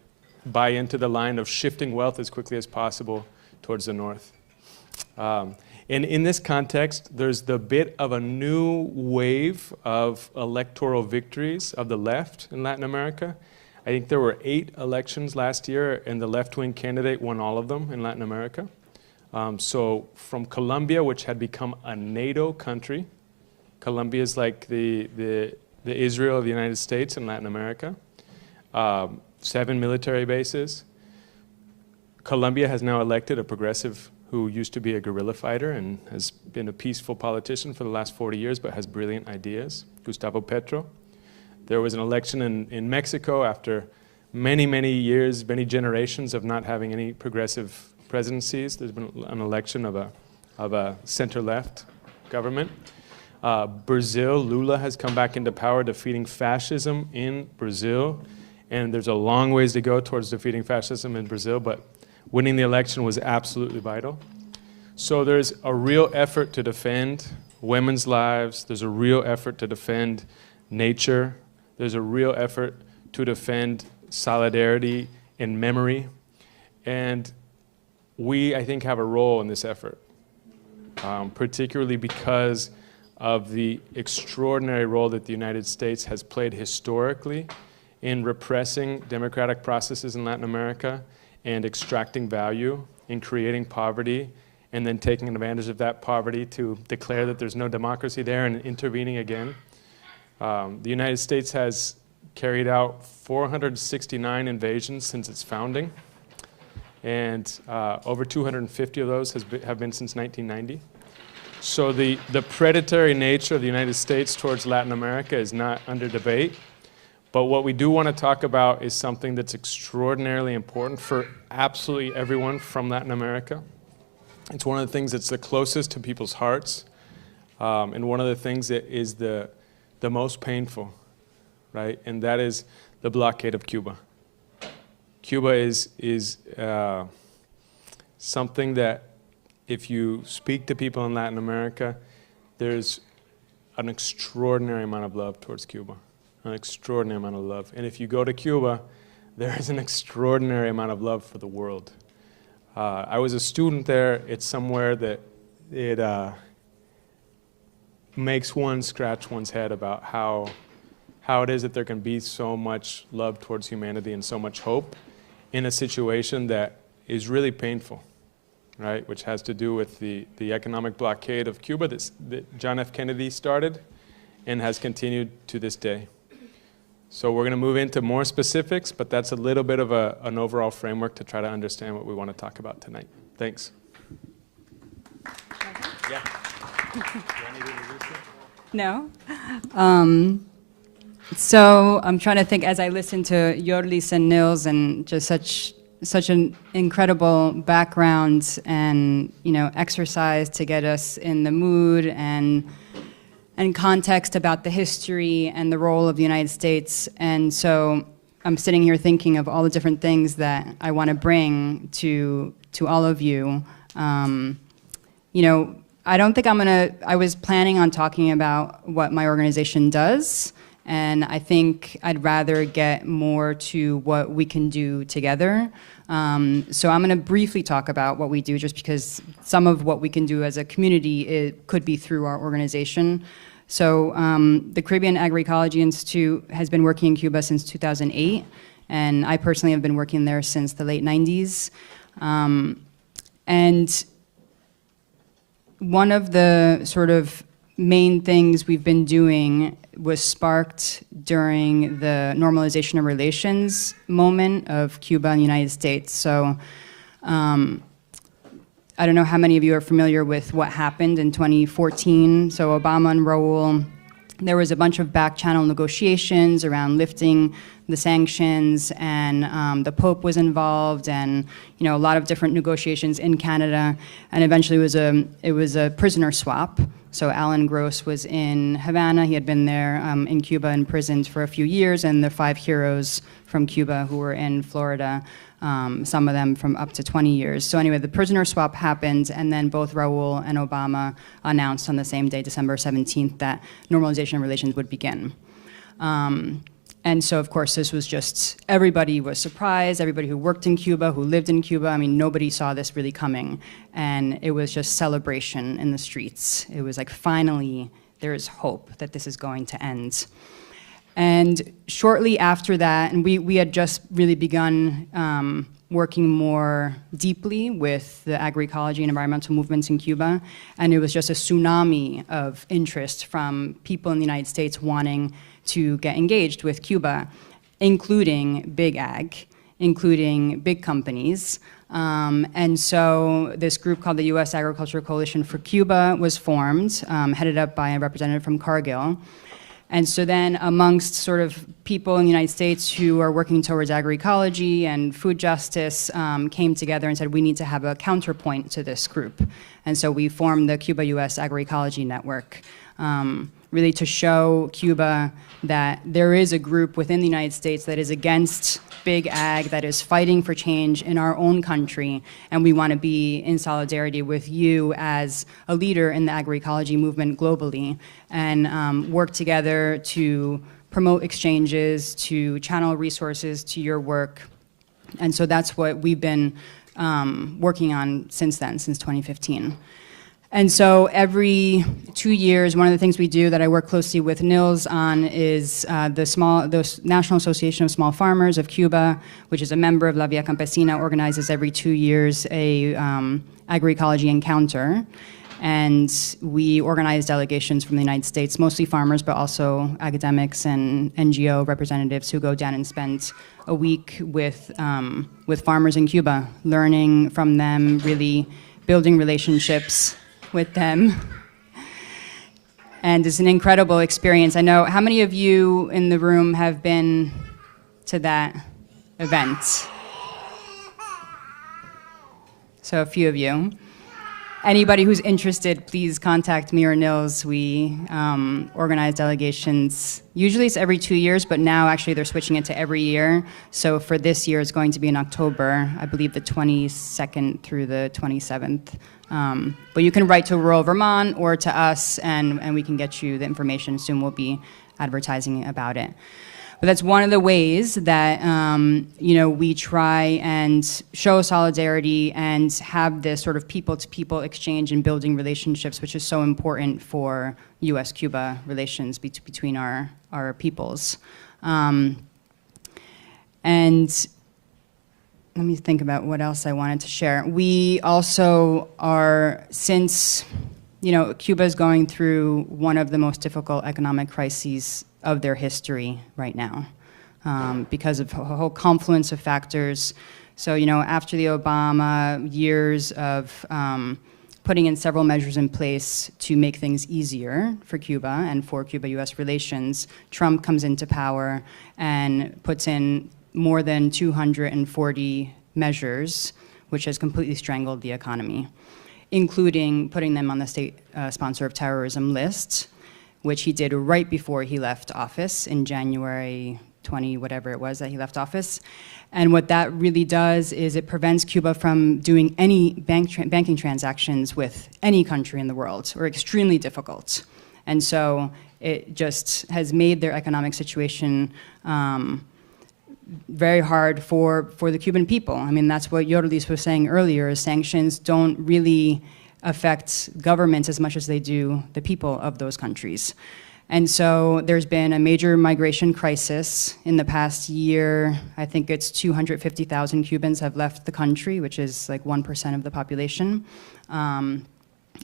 buy into the line of shifting wealth as quickly as possible towards the north. And in this context, there's the bit of a new wave of electoral victories of the left in Latin America. I think there were 8 elections last year, and the left-wing candidate won all of them in Latin America. So from Colombia, which had become a NATO country, Colombia is like the Israel of the United States in Latin America, 7 military bases. Colombia has now elected a progressive who used to be a guerrilla fighter and has been a peaceful politician for the last 40 years, but has brilliant ideas, Gustavo Petro. There was an election in Mexico after many, many years, many generations of not having any progressive presidencies. There's been an election of a center-left government. Brazil, Lula has come back into power, defeating fascism in Brazil. And there's a long ways to go towards defeating fascism in Brazil, but winning the election was absolutely vital. So there's a real effort to defend women's lives. There's a real effort to defend nature. There's a real effort to defend solidarity and memory. And we, I think, have a role in this effort, particularly because of the extraordinary role that the United States has played historically in repressing democratic processes in Latin America and extracting value in creating poverty and then taking advantage of that poverty to declare that there's no democracy there and intervening again. The United States has carried out 469 invasions since its founding, and over 250 of those have been since 1990. So the predatory nature of the United States towards Latin America is not under debate, But what we do want to talk about is something that's extraordinarily important for absolutely everyone from Latin America. It's one of the things that's the closest to people's hearts, and one of the things that is the most painful, right? And that is the blockade of Cuba. Cuba is something that if you speak to people in Latin America, there's an extraordinary amount of love towards Cuba, an extraordinary amount of love. And if you go to Cuba, there is an extraordinary amount of love for the world. I was a student there. It's somewhere that it makes one scratch one's head about how it is that there can be so much love towards humanity and so much hope in a situation that is really painful, right? Which has to do with the economic blockade of Cuba that John F. Kennedy started and has continued to this day. So we're going to move into more specifics, but that's a little bit of an overall framework to try to understand what we want to talk about tonight. Thanks. Yeah. No. So I'm trying to think as I listen to Yorlis and Nils and just such an incredible background and exercise to get us in the mood and context about the history and the role of the United States. And so I'm sitting here thinking of all the different things that I want to bring to all of you. I don't think I was planning on talking about what my organization does, and I think I'd rather get more to what we can do together. So I'm going to briefly talk about what we do, just because some of what we can do as a community, it could be through our organization. So the Caribbean Agroecology Institute has been working in Cuba since 2008, and I personally have been working there since the late 90s. And one of the sort of main things we've been doing was sparked during the normalization of relations moment of Cuba and the United States. So I don't know how many of you are familiar with what happened in 2014. So Obama and Raul, there was a bunch of back channel negotiations around lifting the sanctions, and the Pope was involved, and a lot of different negotiations in Canada, and eventually it was a prisoner swap. So Alan Gross was in Havana. He had been there in Cuba, imprisoned for a few years, and the 5 heroes from Cuba who were in Florida, some of them from up to 20 years. So anyway, the prisoner swap happened, and then both Raul and Obama announced on the same day, December 17th, that normalization of relations would begin. And so, of course, this was just, everybody was surprised, everybody who worked in Cuba, who lived in Cuba, I mean, nobody saw this really coming. And it was just celebration in the streets. It was like, finally, there is hope that this is going to end. And shortly after that, and we had just really begun working more deeply with the agroecology and environmental movements in Cuba, and it was just a tsunami of interest from people in the United States wanting to get engaged with Cuba, including big ag, including big companies. And so this group called the U.S. Agricultural Coalition for Cuba was formed, headed up by a representative from Cargill. And so then amongst sort of people in the United States who are working towards agroecology and food justice came together and said, we need to have a counterpoint to this group. And so we formed the Cuba-U.S. Agroecology Network, really to show Cuba that there is a group within the United States that is against big ag, that is fighting for change in our own country, and we want to be in solidarity with you as a leader in the agroecology movement globally, and work together to promote exchanges, to channel resources to your work. And so that's what we've been working on since then, since 2015. And so every 2 years, one of the things we do that I work closely with Nils on is the National Association of Small Farmers of Cuba, which is a member of La Via Campesina, organizes every 2 years a agroecology encounter. And we organize delegations from the United States, mostly farmers, but also academics and NGO representatives who go down and spend a week with farmers in Cuba, learning from them, really building relationships with them. And it's an incredible experience. I know, how many of you in the room have been to that event? So a few of you. Anybody who's interested, please contact me or Nils. We organize delegations. Usually it's every 2 years, but now actually they're switching it to every year. So for this year, it's going to be in October, I believe the 22nd through the 27th. But you can write to rural Vermont or to us, and we can get you the information. Soon we'll be advertising about it. But that's one of the ways that we try and show solidarity and have this sort of people-to-people exchange and building relationships, which is so important for U.S.-Cuba relations between our peoples. And let me think about what else I wanted to share. We also are, since Cuba is going through one of the most difficult economic crises of their history right now, because of a whole confluence of factors. So, after the Obama years of putting in several measures in place to make things easier for Cuba and for Cuba-US relations, Trump comes into power and puts in more than 240 measures, which has completely strangled the economy, including putting them on the state sponsor of terrorism list, which he did right before he left office in January 20, whatever it was that he left office. And what that really does is it prevents Cuba from doing any banking transactions with any country in the world, or extremely difficult. And so it just has made their economic situation very hard for the Cuban people. I mean, that's what Yorlis was saying earlier, is sanctions don't really affect governments as much as they do the people of those countries. And so there's been a major migration crisis in the past year. I think it's 250,000 Cubans have left the country, which is like 1% of the population.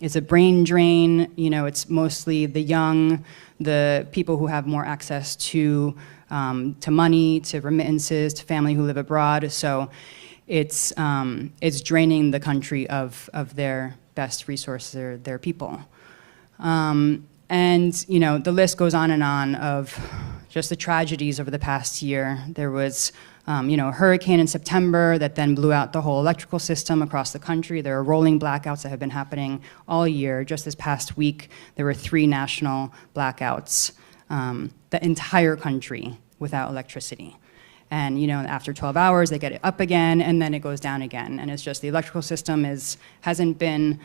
It's a brain drain. It's mostly the young, the people who have more access to money, to remittances, to family who live abroad. So it's draining the country of their best resources, their people. And the list goes on and on of just the tragedies over the past year. There was a hurricane in September that then blew out the whole electrical system across the country. There are rolling blackouts that have been happening all year. Just this past week, there were 3 national blackouts, the entire country without electricity. And after 12 hours, they get it up again, and then it goes down again. And it's just the electrical system hasn't been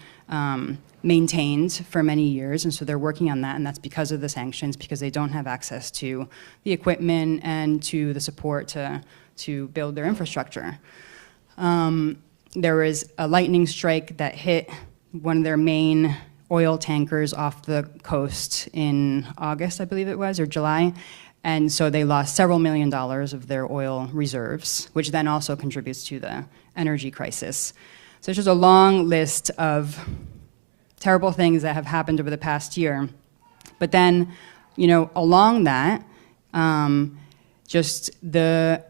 maintained for many years, and so they're working on that, and that's because of the sanctions, because they don't have access to the equipment and to the support to build their infrastructure. There was a lightning strike that hit one of their main oil tankers off the coast in August, I believe it was, or July. And so they lost several $1 million of their oil reserves, which then also contributes to the energy crisis. So it's just a long list of terrible things that have happened over the past year. But then, along that, just the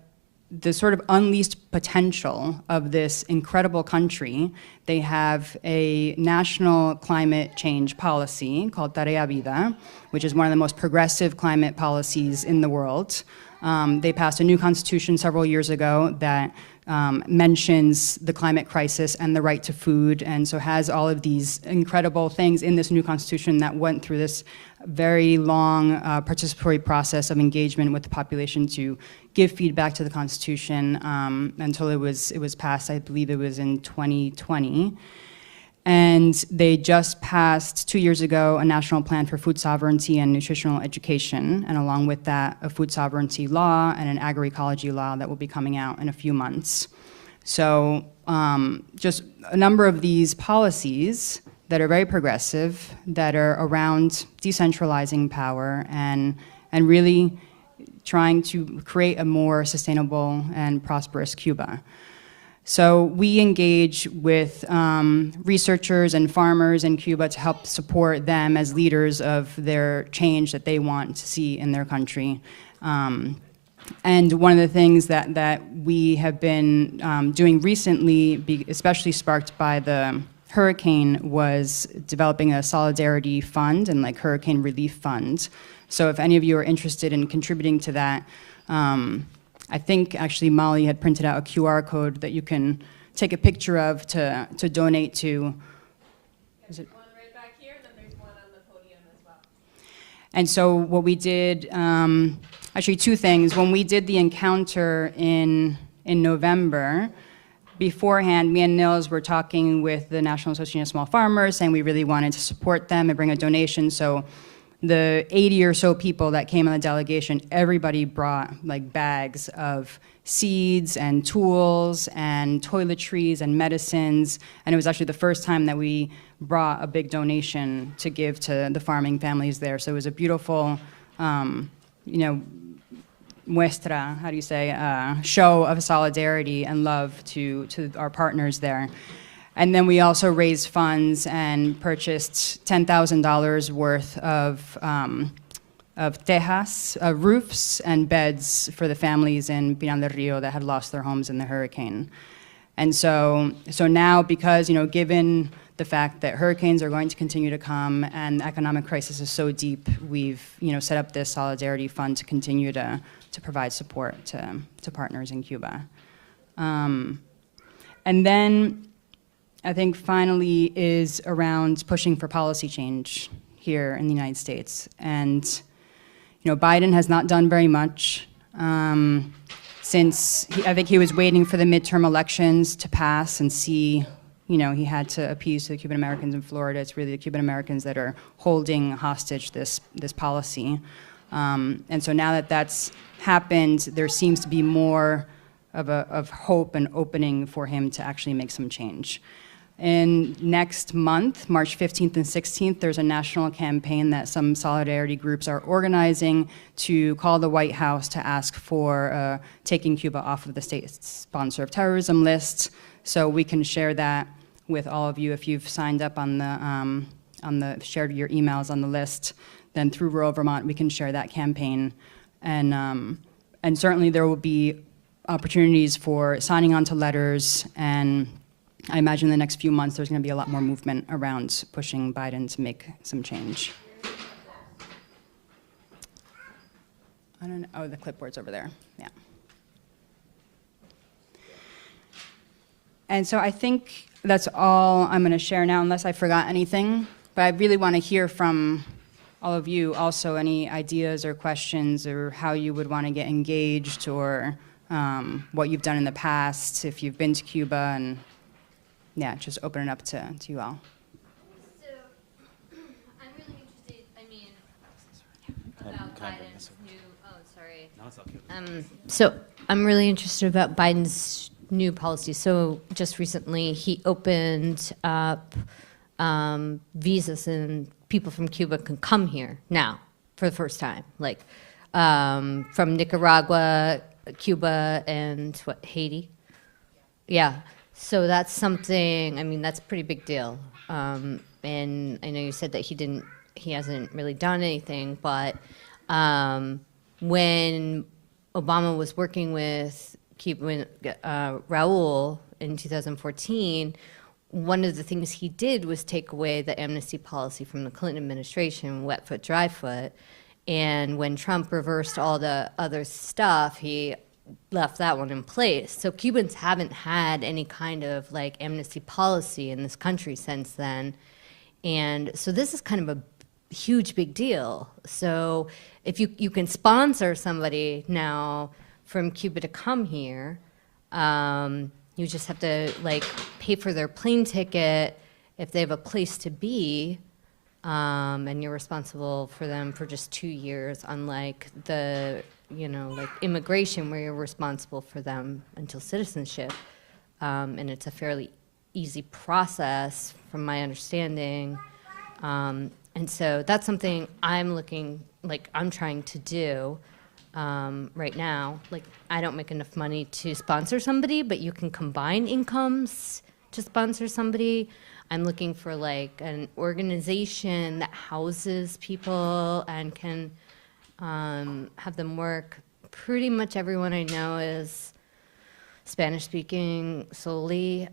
sort of unleashed potential of this incredible country. They have a national climate change policy called Tarea Vida, which is one of the most progressive climate policies in the world. They passed a new constitution several years ago that mentions the climate crisis and the right to food, and so has all of these incredible things in this new constitution that went through this very long participatory process of engagement with the population to give feedback to the Constitution until it was passed. I believe it was in 2020. And they just passed 2 years ago a national plan for food sovereignty and nutritional education, and along with that, a food sovereignty law and an agroecology law that will be coming out in a few months. So just a number of these policies that are very progressive, that are around decentralizing power and really trying to create a more sustainable and prosperous Cuba. So we engage with researchers and farmers in Cuba to help support them as leaders of their change that they want to see in their country. And one of the things that we have been doing recently, especially sparked by the hurricane was developing a solidarity fund and like hurricane relief fund. So if any of you are interested in contributing to that, I think actually Molly had printed out a QR code that you can take a picture of to donate to. Is it? One right back here, and then there's one on the podium as well. And so what we did, actually two things. When we did the encounter in November, beforehand, me and Nils were talking with the National Association of Small Farmers, saying we really wanted to support them and bring a donation. So the 80 or so people that came on the delegation, everybody brought like bags of seeds and tools and toiletries and medicines. And it was actually the first time that we brought a big donation to give to the farming families there. So it was a beautiful, muestra, how do you say, show of solidarity and love to our partners there. And then we also raised funds and purchased $10,000 worth of tejas, roofs and beds for the families in Pinar del Rio that had lost their homes in the hurricane. And so now, because given the fact that hurricanes are going to continue to come and the economic crisis is so deep, we've set up this solidarity fund to continue to provide support to partners in Cuba. And then I think finally is around pushing for policy change here in the United States. And Biden has not done very much since I think he was waiting for the midterm elections to pass and see, he had to appease to the Cuban Americans in Florida. It's really the Cuban Americans that are holding hostage this policy. And so now that that's happened, there seems to be more of hope and opening for him to actually make some change. And next month, March 15th and 16th, there's a national campaign that some solidarity groups are organizing to call the White House to ask for taking Cuba off of the state sponsor of terrorism list. So we can share that with all of you if you've signed up on the shared your emails on the list. Then through Rural Vermont, we can share that campaign. And certainly there will be opportunities for signing on to letters, and I imagine in the next few months there's going to be a lot more movement around pushing Biden to make some change. I don't know. Oh, the clipboard's over there. Yeah. And so I think that's all I'm going to share now, unless I forgot anything. But I really want to hear from all of you also any ideas or questions or how you would want to get engaged, or what you've done in the past, if you've been to Cuba, and yeah, just open it up to you all. So, I'm really interested, about Biden's new, so I'm really interested about Biden's new policy. So just recently, he opened up visas, and people from Cuba can come here now for the first time, like from Nicaragua, Cuba, and Haiti? Yeah. So that's something, that's a pretty big deal. And I know you said that he hasn't really done anything, but when Obama was working with Raul in 2014, one of the things he did was take away the amnesty policy from the Clinton administration, wet foot, dry foot. And when Trump reversed all the other stuff, he left that one in place. So Cubans haven't had any kind of amnesty policy in this country since then. And so this is kind of a huge big deal. So if you can sponsor somebody now from Cuba to come here, you just have to pay for their plane ticket if they have a place to be, and you're responsible for them for just 2 years, unlike the immigration, where you're responsible for them until citizenship. And it's a fairly easy process, from my understanding. And so that's something I'm trying to do right now. I don't make enough money to sponsor somebody, but you can combine incomes to sponsor somebody. I'm looking for an organization that houses people and can have them work. Pretty much everyone I know is Spanish speaking solely.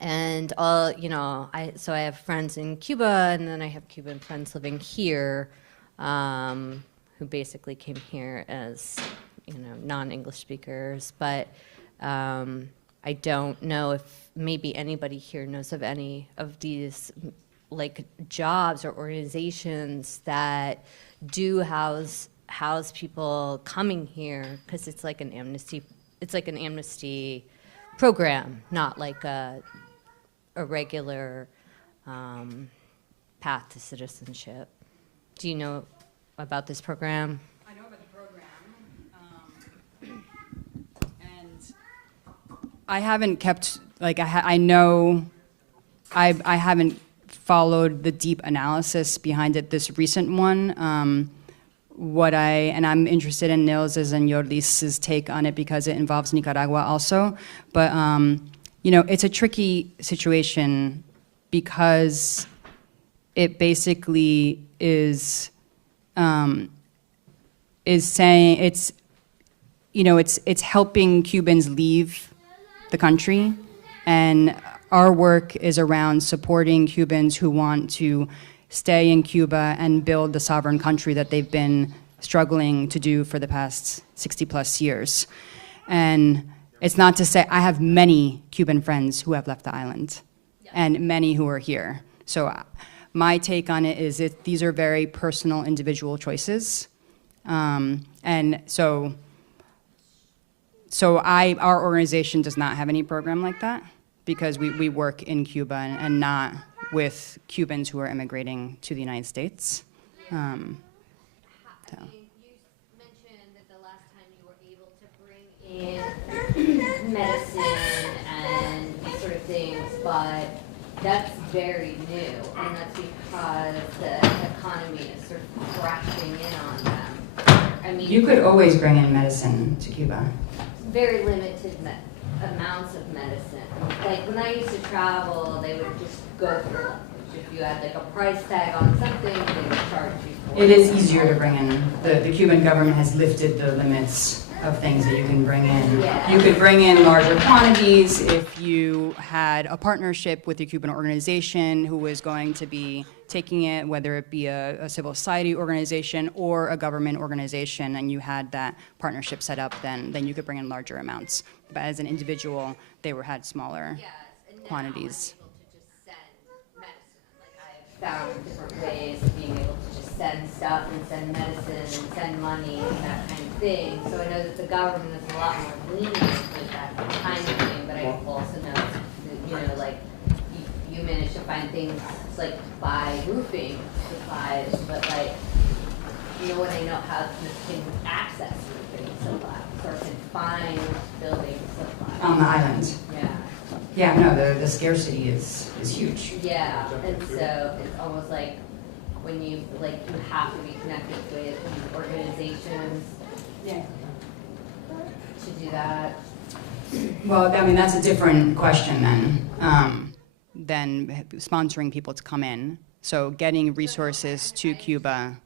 And all, you know, so I have friends in Cuba, and then I have Cuban friends living here, who basically came here as, you know, non-English speakers. But I don't know if maybe anybody here knows of any of these like jobs or organizations that do house people coming here, because it's like an amnesty. It's like an amnesty program, not like a regular path to citizenship. Do you know about this program? I know about the program, and I haven't kept, like, I know, I haven't followed the deep analysis behind it, this recent one. And I'm interested in Nils's and Yorlis's take on it because it involves Nicaragua also. But you know, it's a tricky situation because it basically is saying it's, you know, it's helping Cubans leave the country, and our work is around supporting Cubans who want to stay in Cuba and build the sovereign country that they've been struggling to do for the past 60+ years. And it's not to say, I have many Cuban friends who have left the island, and many who are here. So my take on it is these are very personal, individual choices. And so our organization does not have any program like that, because we work in Cuba and not with Cubans who are immigrating to the United States. So. You mentioned that the last time you were able to bring in medicine and these sort of things, but that's very new, and that's because the economy is sort of crashing in on them. I mean, You could always bring in medicine to Cuba. very limited amounts of medicine. Like when I used to travel, they would just go through it. If you had like a price tag on something, they would charge you for it. It is easier to bring in. The Cuban government has lifted the limits of things that you can bring in. Yeah. You could bring in larger quantities if you had a partnership with a Cuban organization who was going to be taking it, whether it be a civil society organization or a government organization, and you had that partnership set up, then you could bring in larger amounts. But as an individual, they had smaller quantities. Found different ways of being able to just send stuff and send medicine and send money and that kind of thing. So I know that the government is a lot more lenient with that kind of thing, but I also know that, you know, like you manage to find things like buy roofing supplies, but like no one I know how can access roofing supplies or can find building supplies. On the island. Yeah. Yeah, no, the scarcity is huge. Yeah, and so it's almost like when you have to be connected with organizations to do that. Well, I mean, that's a different question than sponsoring people to come in. So getting resources to Cuba,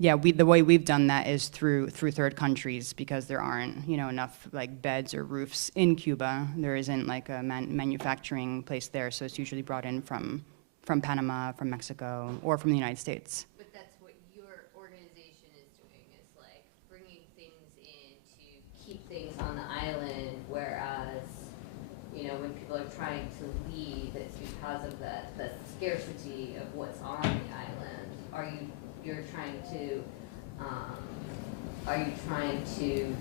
the way we've done that is through third countries, because there aren't, you know, enough like beds or roofs in Cuba. There isn't like a manufacturing place there, so it's usually brought in from Panama, from Mexico, or from the United States. But that's what your organization is doing, is like bringing things in to keep things on the island, whereas, you know, when people are trying to leave, it's because of the scarcity of what's on the island. Are you trying to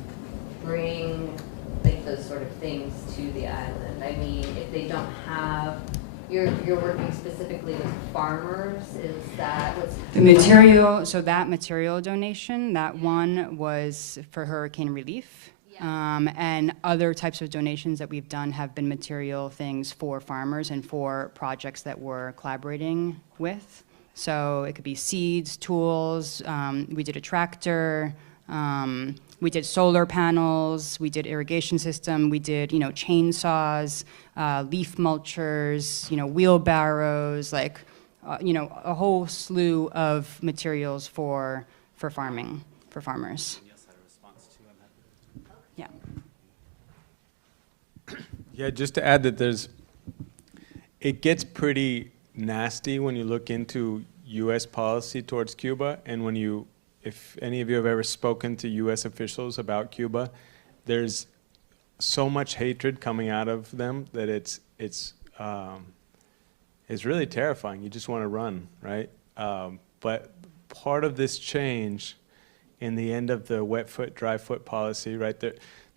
bring like those sort of things to the island? I mean, if they don't have, you're working specifically with farmers, is that what's The material, so that material donation, that one was for hurricane relief. And other types of donations that we've done have been material things for farmers and for projects that we're collaborating with. So it could be seeds, tools, we did a tractor, we did solar panels, we did irrigation system, we did, you know, chainsaws, leaf mulchers, you know, wheelbarrows, like, you know, a whole slew of materials for farming, for farmers. Yeah. Yeah, just to add that it gets pretty nasty when you look into U.S. policy towards Cuba, and if any of you have ever spoken to U.S. officials about Cuba, there's so much hatred coming out of them that it's really terrifying. You just want to run, right? But part of this change in the end of the wet foot, dry foot policy, right?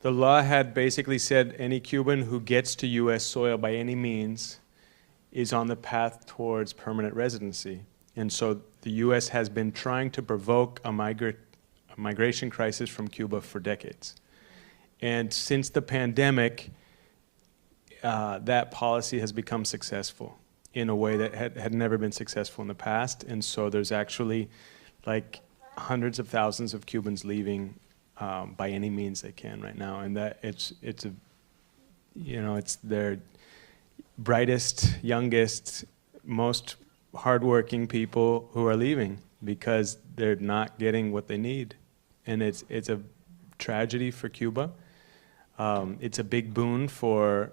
The law had basically said any Cuban who gets to U.S. soil by any means is on the path towards permanent residency. And so the U.S. has been trying to provoke a migration crisis from Cuba for decades. And since the pandemic, that policy has become successful in a way that had never been successful in the past. And so there's actually like hundreds of thousands of Cubans leaving by any means they can right now, and that it's their brightest, youngest, most hardworking people who are leaving because they're not getting what they need, and it's a tragedy for Cuba. It's a big boon for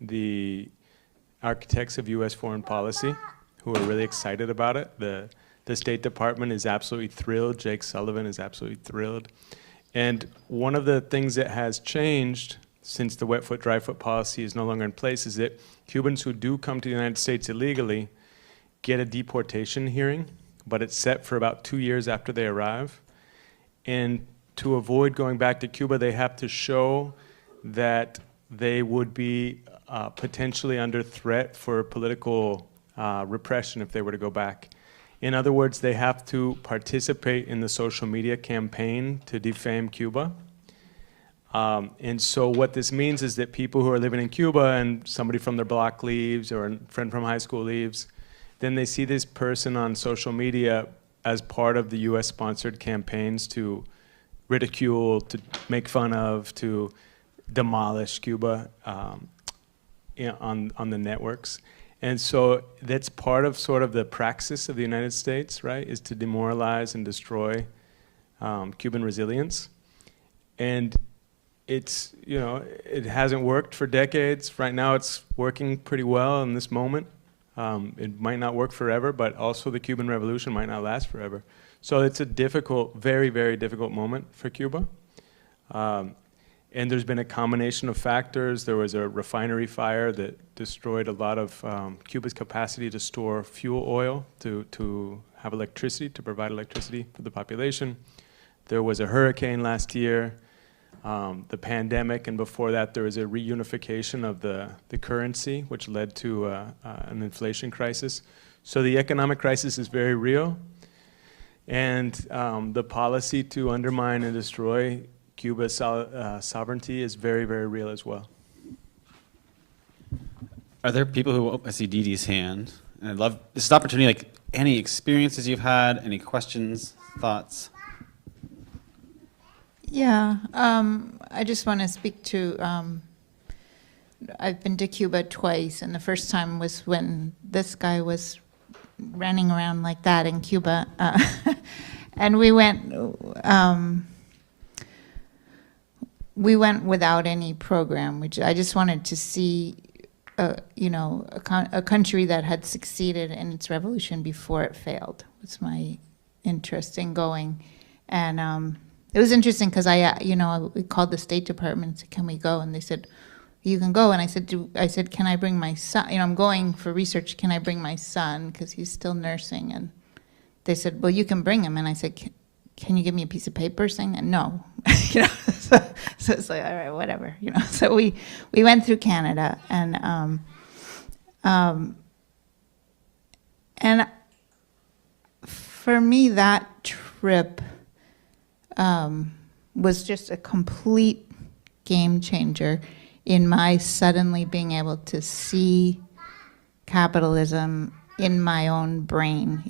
the architects of U.S. foreign policy, who are really excited about it. The State Department is absolutely thrilled. Jake Sullivan is absolutely thrilled. And one of the things that has changed since the wet foot, dry foot policy is no longer in place is that Cubans who do come to the United States illegally get a deportation hearing, but it's set for about 2 years after they arrive. And to avoid going back to Cuba, they have to show that they would be potentially under threat for political repression if they were to go back. In other words, they have to participate in the social media campaign to defame Cuba. And so what this means is that people who are living in Cuba and somebody from their block leaves or a friend from high school leaves, then they see this person on social media as part of the US-sponsored campaigns to ridicule, to make fun of, to demolish Cuba on the networks. And so that's part of sort of the praxis of the United States, right, is to demoralize and destroy Cuban resilience. And it's, it hasn't worked for decades. Right now it's working pretty well in this moment. It might not work forever, but also the Cuban Revolution might not last forever. So it's a difficult, very, very difficult moment for Cuba. And there's been a combination of factors. There was a refinery fire that destroyed a lot of Cuba's capacity to store fuel oil, to have electricity, to provide electricity for the population. There was a hurricane last year, the pandemic, and before that there was a reunification of the currency, which led to an inflation crisis. So the economic crisis is very real, and the policy to undermine and destroy Cuba's sovereignty is very, very real as well. Are there people who, I see Dee Dee's hand, and I'd love, this is an opportunity, like any experiences you've had, any questions, thoughts? Yeah, I just want to speak to, I've been to Cuba twice, and the first time was when this guy was running around like that in Cuba. And we went without any program, which I just wanted to see, a country that had succeeded in its revolution before it failed. Was my interest in going. And it was interesting because we called the State Department and said, can we go? And they said, you can go. And I said, can I bring my son? I'm going for research. Can I bring my son? Because he's still nursing. And they said, well, you can bring him. And I said, can you give me a piece of paper saying that? No. So it's like, all right, whatever. So we went through Canada, and for me that trip was just a complete game changer in my suddenly being able to see capitalism in my own brain,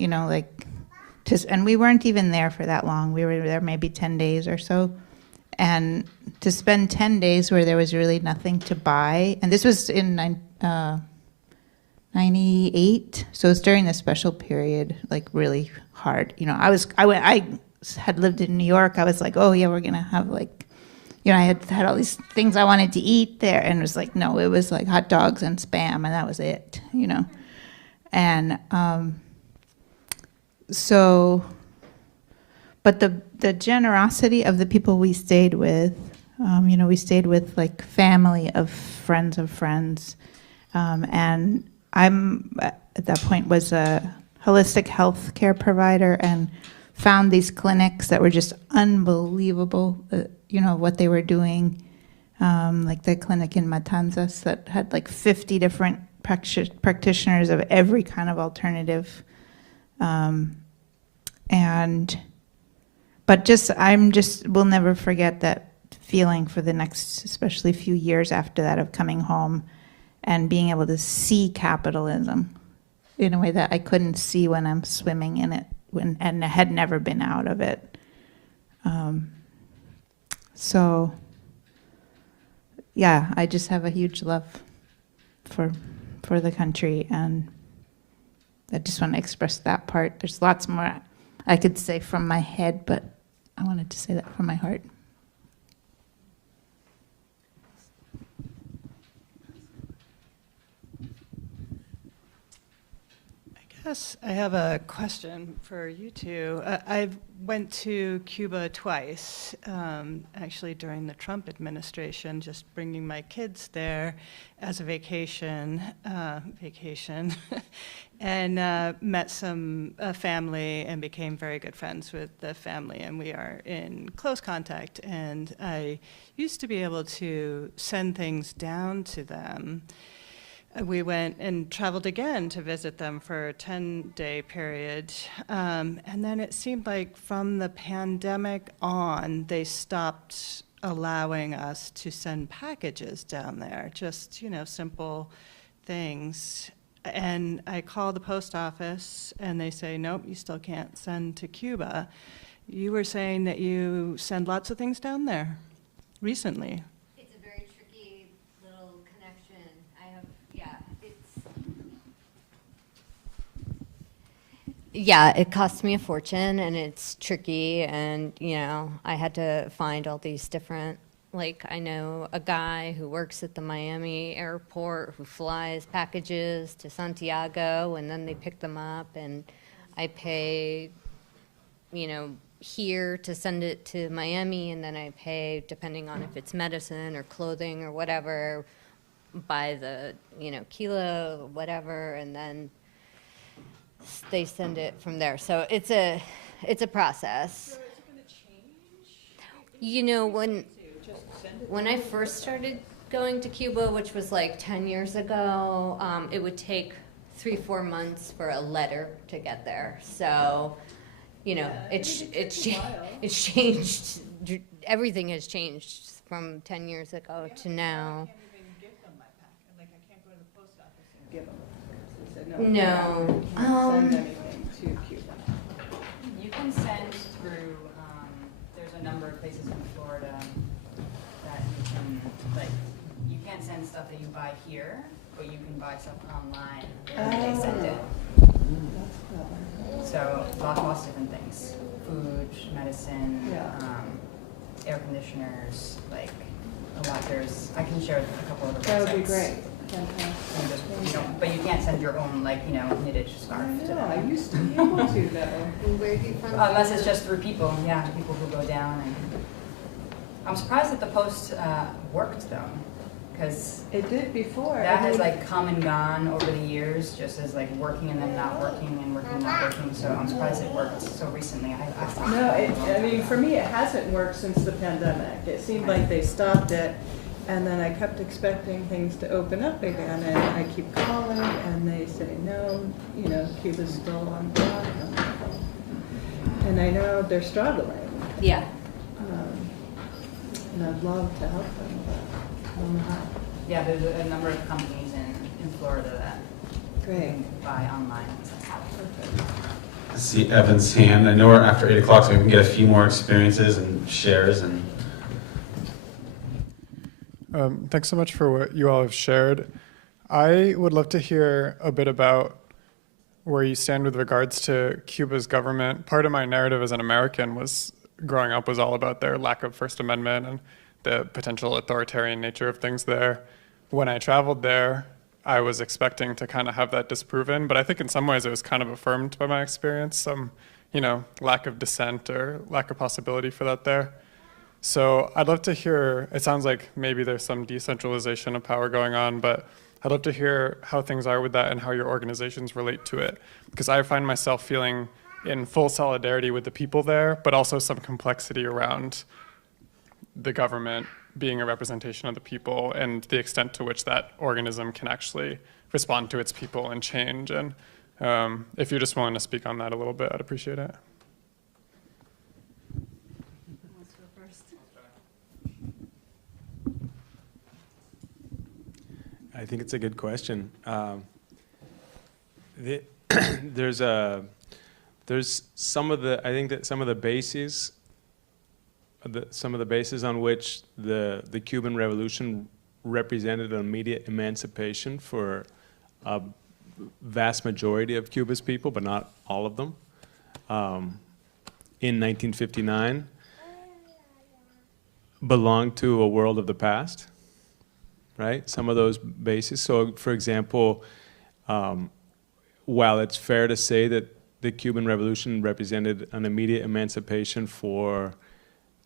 and we weren't even there for that long. We were there maybe 10 days or so. And to spend 10 days where there was really nothing to buy, and this was in 98, so it's during the special period, like really hard. I had lived in New York. I was like, oh yeah, we're gonna have you know, I had all these things I wanted to eat there, and it was like, no, it was like hot dogs and Spam, and that was it, you know. And so, but the generosity of the people we stayed with, you know, we stayed with like family of friends, and I'm at that point was a holistic health care provider and found these clinics that were just unbelievable, you know, what they were doing, like the clinic in Matanzas that had like 50 different practitioners of every kind of alternative. But we'll never forget that feeling for the next, especially few years after that, of coming home and being able to see capitalism in a way that I couldn't see when I'm swimming in it, and I had never been out of it. So, yeah, I just have a huge love for the country, and I just want to express that part. There's lots more I could say from my head, but I wanted to say that from my heart. Yes, I have a question for you two. I went to Cuba twice, actually during the Trump administration, just bringing my kids there as a vacation, and met some family and became very good friends with the family, and we are in close contact. And I used to be able to send things down to them. We went and traveled again to visit them for a 10-day period. And then it seemed like from the pandemic on, they stopped allowing us to send packages down there, just, you know, simple things. And I called the post office and they say, nope, you still can't send to Cuba. You were saying that you send lots of things down there recently. Yeah, it cost me a fortune, and it's tricky, and, you know, I had to find all these different, like, I know a guy who works at the Miami airport who flies packages to Santiago, and then they pick them up, and I pay, you know, here to send it to Miami, and then I pay, depending on if it's medicine or clothing or whatever, by the, you know, kilo or whatever, and then they send it from there. So it's a process. So is it going to change? You know, when I first started going to Cuba, which was like 10 years ago, it would take 3-4 months for a letter to get there. So, you know, it's changed. Everything has changed from 10 years ago to now. I can't even give them my packet. Like, I can't go to the post office and give them. No. Send anything to Cuba. You can send through, there's a number of places in Florida that you can, like, you can't send stuff that you buy here, but you can buy stuff online and they send it. So lots of different things. Food, medicine, air conditioners, like a lot. I can share a couple of the websites. That would be great. Fantastic. But you can't send your own, like, you know, knitted scarf to them. I used to be able to, though. Where do you find unless it's just through people, people who go down. And I'm surprised that the post worked, though, because it did before. That has, like, come and gone over the years, just as, like, working and then not working and working and not working. So I'm surprised it worked so recently. I mean, for me, it hasn't worked since the pandemic. It seemed like they stopped it. And then I kept expecting things to open up again, and I keep calling, and they say, no, you know, Cuba's still on block. And I know they're struggling. Yeah. And I'd love to help them, but I don't know how. Yeah, there's a number of companies in Florida that you can buy online. I see Evan's hand. I know we're after 8 o'clock, so we can get a few more experiences and shares and. Thanks so much for what you all have shared. I would love to hear a bit about where you stand with regards to Cuba's government. Part of my narrative as an American growing up was all about their lack of First Amendment and the potential authoritarian nature of things there. When I traveled there, I was expecting to kind of have that disproven, but I think in some ways it was kind of affirmed by my experience, some, lack of dissent or lack of possibility for that there. So I'd love to hear, it sounds like maybe there's some decentralization of power going on, but I'd love to hear how things are with that and how your organizations relate to it. Because I find myself feeling in full solidarity with the people there, but also some complexity around the government being a representation of the people and the extent to which that organism can actually respond to its people and change. And if you're just willing to speak on that a little bit, I'd appreciate it. I think it's a good question. There's some of the, I think that some of the bases, on which the Cuban Revolution represented an immediate emancipation for a vast majority of Cuba's people, but not all of them. In 1959, belonged to a world of the past. Right? Some of those bases. So, for example, while it's fair to say that the Cuban Revolution represented an immediate emancipation for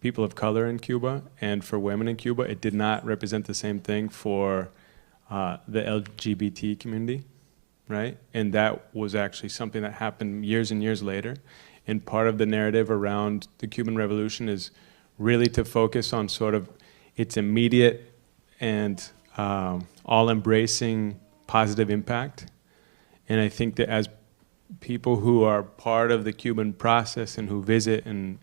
people of color in Cuba and for women in Cuba, it did not represent the same thing for the LGBT community, right? And that was actually something that happened years and years later. And part of the narrative around the Cuban Revolution is really to focus on sort of its immediate and all-embracing positive impact. And I think that as people who are part of the Cuban process and who visit and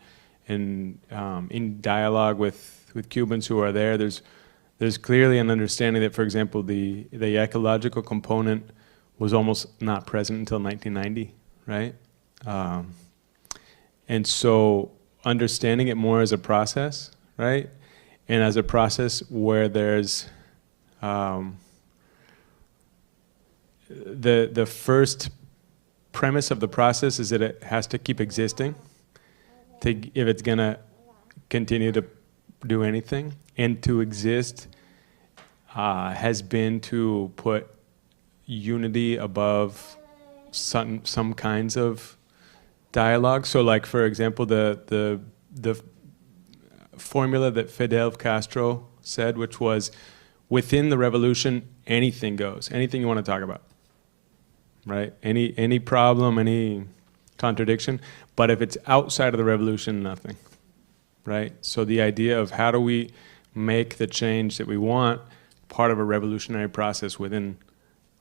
in dialogue with Cubans who are there, there's clearly an understanding that, for example, the ecological component was almost not present until 1990, right? And so understanding it more as a process, right? And as a process where there's the first premise of the process is that it has to keep existing if it's going to continue to do anything. And to exist has been to put unity above some kinds of dialogue. So, like, for example, the formula that Fidel Castro said, which was, within the revolution, anything goes, anything you want to talk about, right? Any problem, any contradiction, but if it's outside of the revolution, nothing, right? So the idea of how do we make the change that we want part of a revolutionary process within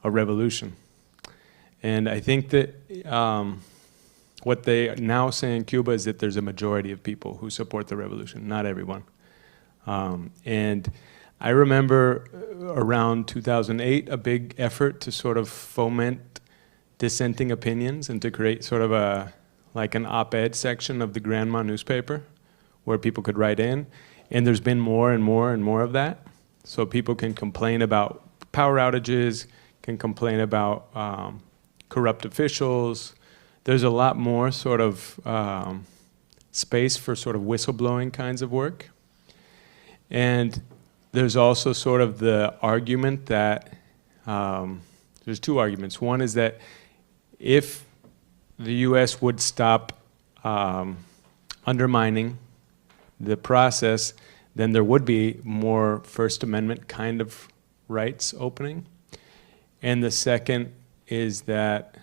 a revolution. And I think that what they now say in Cuba is that there's a majority of people who support the revolution, not everyone. And I remember around 2008, a big effort to sort of foment dissenting opinions and to create sort of an op-ed section of the Grandma newspaper where people could write in. And there's been more and more and more of that. So people can complain about power outages, can complain about corrupt officials. There's a lot more sort of space for sort of whistleblowing kinds of work. And there's also sort of the argument that, there's two arguments. One is that if the US would stop undermining the process, then there would be more First Amendment kind of rights opening. And the second is that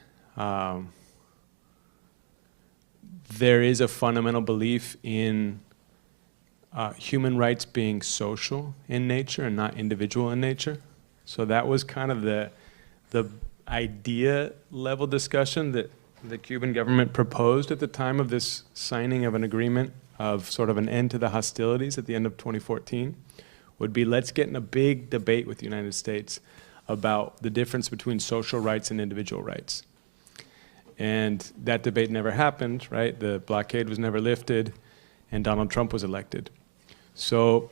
there is a fundamental belief in human rights being social in nature and not individual in nature. So that was kind of the idea level discussion that the Cuban government proposed at the time of this signing of an agreement of sort of an end to the hostilities at the end of 2014, would be, let's get in a big debate with the United States about the difference between social rights and individual rights. And that debate never happened, right? The blockade was never lifted, and Donald Trump was elected. So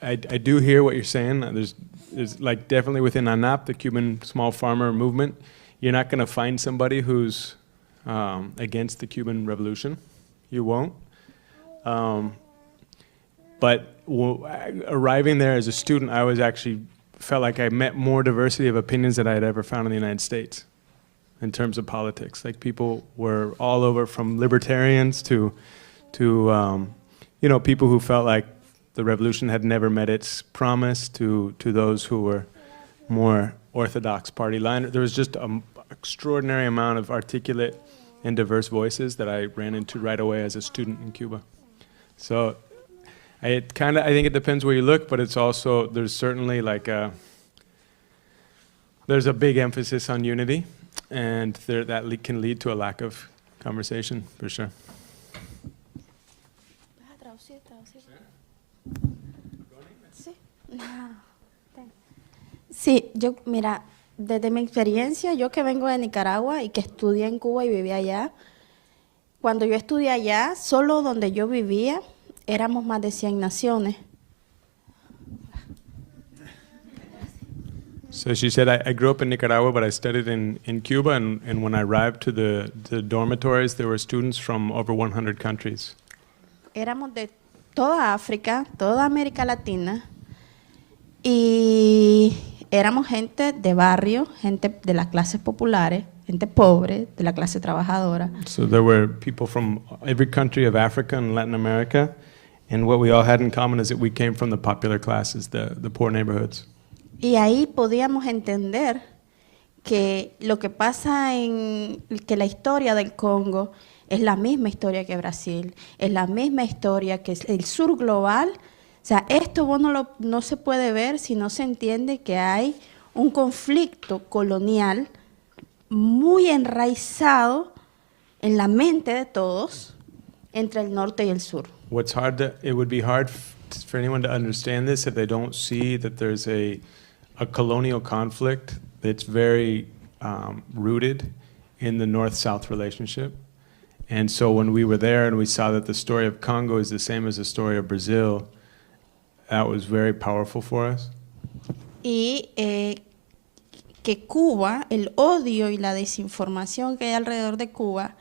I do hear what you're saying. There's like definitely within ANAP, the Cuban small farmer movement, you're not going to find somebody who's but But arriving there as a student, I was actually felt like I met more diversity of opinions than I had ever found in the United States in terms of politics. Like people were all over, from libertarians to you know, people who felt like the revolution had never met its promise, to those who were more orthodox party line. There was just an extraordinary amount of articulate and diverse voices that I ran into right away as a student in Cuba. So I think it depends where you look, but it's also, there's certainly like there's a big emphasis on unity, and that can lead to a lack of conversation, for sure. Sí, yo, mira, desde mi experiencia, yo que vengo de Nicaragua y que estudié en Cuba y viví allá, cuando yo estudié allá, solo donde yo vivía, éramos más de 100 naciones. So she said, I grew up in Nicaragua, but I studied in Cuba, and when I arrived to the dormitories, there were students from over 100 countries. Éramos de toda África, toda América Latina, y éramos gente de barrio, gente de las clases populares, gente pobre, de la clase trabajadora. So there were people from every country of Africa and Latin America, and what we all had in common is that we came from the popular classes, the poor neighborhoods. Y ahí podíamos entender que lo que pasa que la historia del Congo es la misma historia que Brasil, es la misma historia que el sur global. O sea, esto no se puede ver si no se entiende que hay un conflicto colonial muy enraizado en la mente de todos entre el norte y el sur. It would be hard for anyone to understand this if they don't see that there's a colonial conflict that's very rooted in the North-South relationship. And so when we were there and we saw that the story of Congo is the same as the story of Brazil, that was very powerful for us. Y que Cuba, el odio y la desinformación que hay alrededor de Cuba,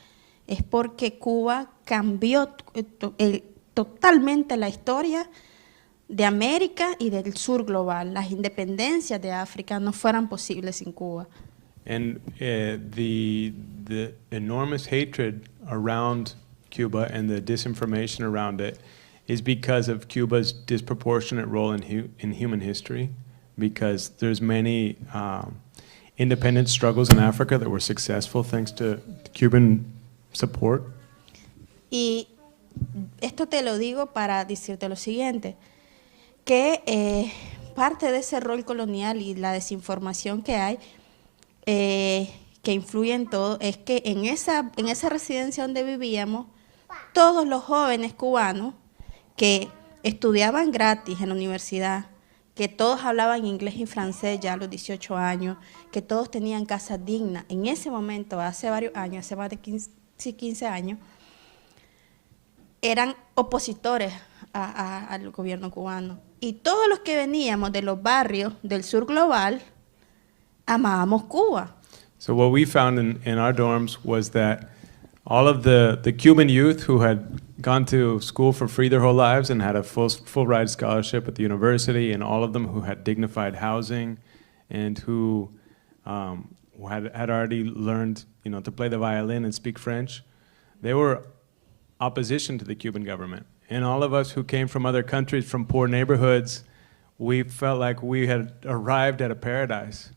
es porque Cuba cambió totalmente la historia de América y del sur global. Las independencias de África no fueran posibles sin Cuba. And the enormous hatred around Cuba and the disinformation around it is because of Cuba's disproportionate role in human history, because there's many independence struggles in Africa that were successful thanks to Cuban support. Y esto te lo digo para decirte lo siguiente, que parte de ese rol colonial y la desinformación que hay, que influye en todo, es que en esa residencia donde vivíamos, todos los jóvenes cubanos que estudiaban gratis en la universidad, que todos hablaban inglés y francés ya a los 18 años, que todos tenían casas dignas, en ese momento, hace varios años, hace más de 15 años, eran opositores al gobierno cubano. Y todos los que veníamos de los barrios del sur global, amábamos Cuba. So what we found in our dorms was that all of the Cuban youth who had gone to school for free their whole lives and had a full ride scholarship at the university, and all of them who had dignified housing and who had already learned, to play the violin and speak French, they were opposition to the Cuban government. And all of us who came from other countries, from poor neighborhoods, we felt like we had arrived at a paradise.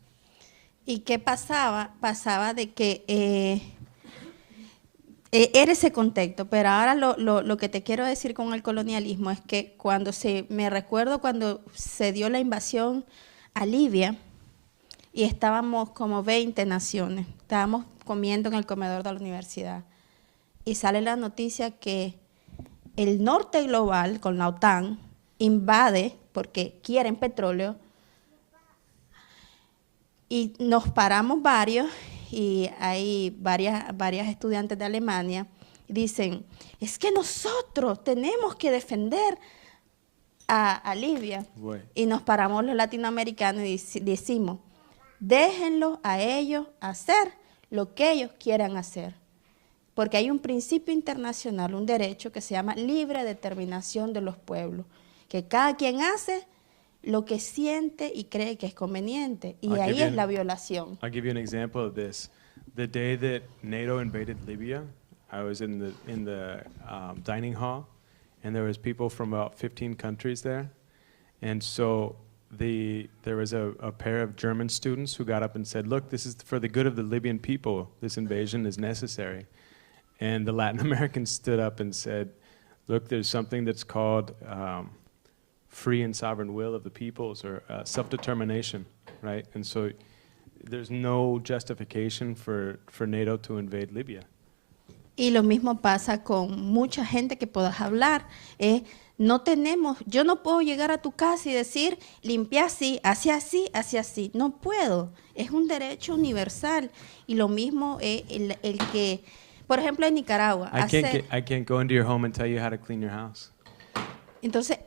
¿Y qué pasaba? Pasaba de que era ese contexto, pero ahora lo que te quiero decir con el colonialismo es que me recuerdo cuando se dio la invasión a Libia y estábamos como 20 naciones, estábamos comiendo en el comedor de la universidad y sale la noticia que el norte global con la OTAN invade porque quieren petróleo y nos paramos varios. Y hay varias estudiantes de Alemania, dicen, es que nosotros tenemos que defender a Libia. Bueno. Y nos paramos los latinoamericanos y decimos, déjenlos a ellos hacer lo que ellos quieran hacer. Porque hay un principio internacional, un derecho que se llama libre determinación de los pueblos. que cada quien hace lo que siente y cree que es conveniente, y I'll ahí give you es la violación. I'll give you an example of this. The day that NATO invaded Libya, I was in the dining hall, and there was people from about 15 countries there, and so there was a pair of German students who got up and said, "Look, this is for the good of the Libyan people. This invasion is necessary." And the Latin Americans stood up and said, "Look, there's something that's called free and sovereign will of the peoples, or self-determination, right?" And so there's no justification for NATO to invade Libya. Y lo mismo pasa con mucha gente que puedas hablar. Yo no puedo llegar a tu casa y decir, limpia así, así, así, así, así. No puedo. Es un derecho universal. Y lo mismo el que, por ejemplo, en Nicaragua. I can't go into your home and tell you how to clean your house. Entonces,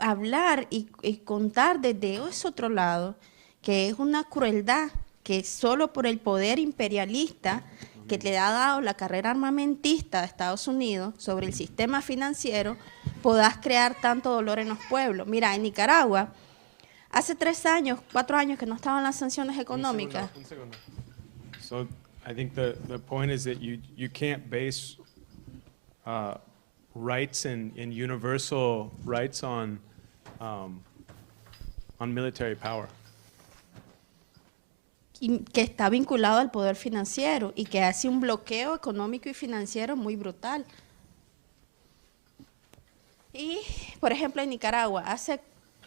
hablar y contar desde ese otro lado, que es una crueldad que solo por el poder imperialista que le ha dado la carrera armamentista de Estados Unidos sobre el sistema financiero, podás crear tanto dolor en los pueblos. Mira, en Nicaragua, hace 3 años, 4 años que no estaban las sanciones económicas. Un segundo. So I think the point is that you can't base rights and universal rights on military power. Y que está vinculado al poder financiero y que hace un bloqueo económico y financiero muy brutal. Y, por ejemplo, en Nicaragua, hace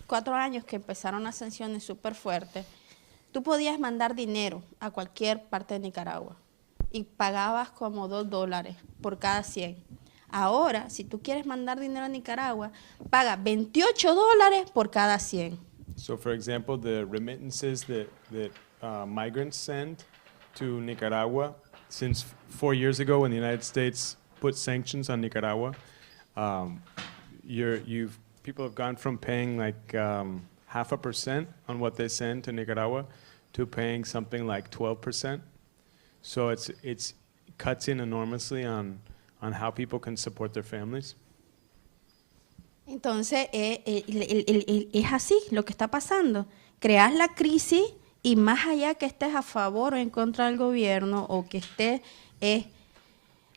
4 años que empezaron las sanciones súper fuertes, tú podías mandar dinero a cualquier parte de Nicaragua y pagabas como $2 por cada 100. Ahora, si tú quieres mandar dinero a Nicaragua, paga $28 por cada 100. So, for example, the remittances that migrants send to Nicaragua, since 4 years ago when the United States put sanctions on Nicaragua, people have gone from paying like 0.5% on what they send to Nicaragua to paying something like 12%. So it's cuts in enormously on how people can support their families. Entonces, es así lo que está pasando. Creas la crisis y más allá que estés a favor o en contra del gobierno o que estés, es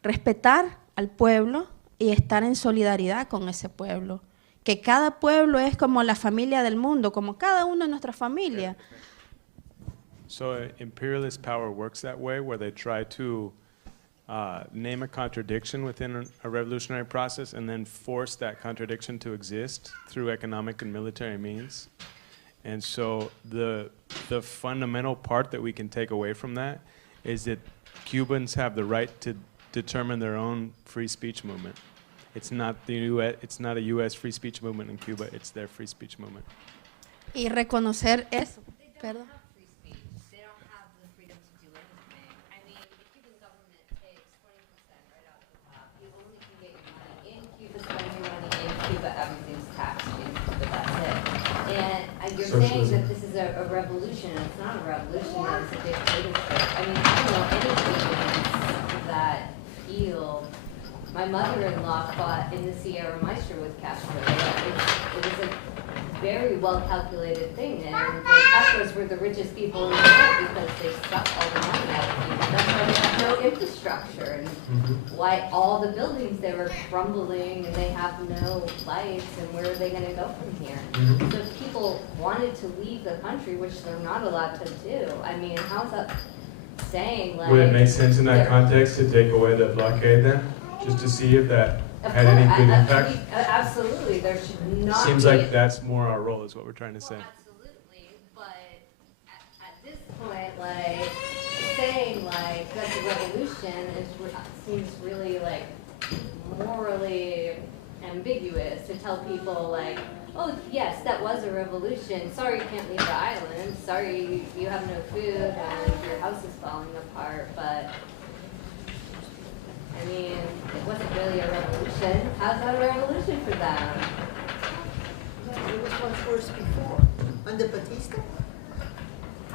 respetar al pueblo y estar en solidaridad con ese pueblo. Que cada pueblo es como la familia del mundo, como cada uno de nuestra familia. So imperialist power works that way, where they try to name a contradiction within a revolutionary process and then force that contradiction to exist through economic and military means. And so the fundamental part that we can take away from that is that Cubans have the right to determine their own free speech movement. It's not a U.S. free speech movement in Cuba, it's their free speech movement. Y reconocer eso. Perdón. You're saying that this is a revolution, and it's not a revolution, it's a dictatorship. I mean, I don't know any that feel. My mother-in-law fought in the Sierra Maestra with Castro. It was a very well-calculated thing, and the Castros were the richest people in the world because they sucked all the money out of people. That's why we have no infrastructure, and why all the buildings, they were crumbling, and they have no lights, and where are they going to go from here? So if people wanted to leave the country, which they're not allowed to do, I mean, how's that saying, like... Would it make sense in that context to take away the blockade then? Just to see if that had any good impact? Absolutely, there should not Seems be... like that's more our role, is what we're trying to say. Absolutely, but at this point, like, saying, like, that's a revolution seems really, like, morally ambiguous to tell people, like, oh, yes, that was a revolution. Sorry you can't leave the island. Sorry you have no food and your house is falling apart, but... I mean, it wasn't really a revolution. How's that a revolution for them? It was much worse before. Under Batista?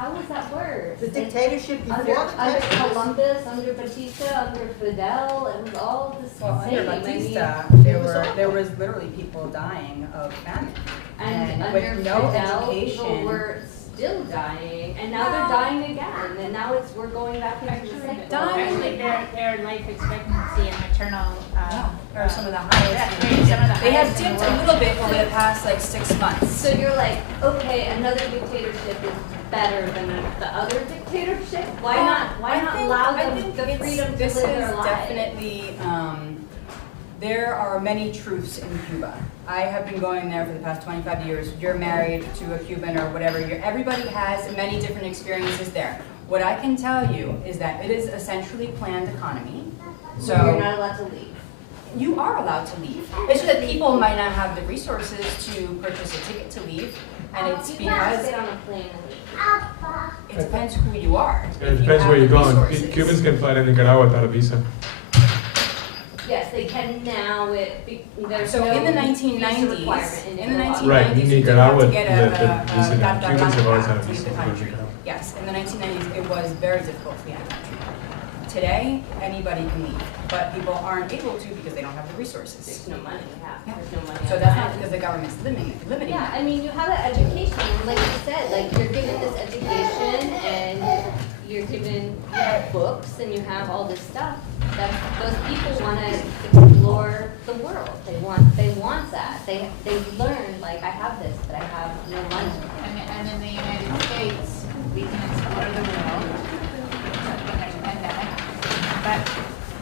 How does that work? The dictatorship before Under the Columbus, under Batista, under Fidel, it was all the same. Under I mean, Batista, there was literally people dying of famine. and with under no Fidel, education. people were still dying, and now they're dying again, and now we're going back into the cycle. Actually, their life expectancy and maternal Are some of the highest. They have dipped a little bit over the past like 6 months. So you're like, okay, another dictatorship is better than the other dictatorship? Why not allow them the freedom to This live is their lives? definitely, there are many truths in Cuba. I have been going there for the past 25 years. You're married to a Cuban or whatever. Everybody has many different experiences there. What I can tell you is that it is a centrally planned economy. So you're not allowed to leave. You are allowed to leave. It's just that people might not have the resources to purchase a ticket to leave, and it's You can't because sit on a plane and leave. it depends who you are. It depends where you're going. Resources. Cubans can fly to Nicaragua without a visa. Yes, they can now. There's So no in the visa 1990s, requirement in the 1990s, Right, you did Nicaragua, have to get the visa now. Cubans have always had a to leave visa the to go to country. Nicaragua. Yes, in the 1990s, it was very difficult to be in the country. Today, anybody can leave, but people aren't able to because they don't have the resources. There's no money. Yeah, there's no money. So that's not because the government's limiting Yeah, that. I mean, you have that education, and like you said, like you're given this education, and you have books, and you have all this stuff. That those people want to explore the world. They want that. They learn like I have this, but I have no money. And in the United States, we can explore the world. There's a pandemic, but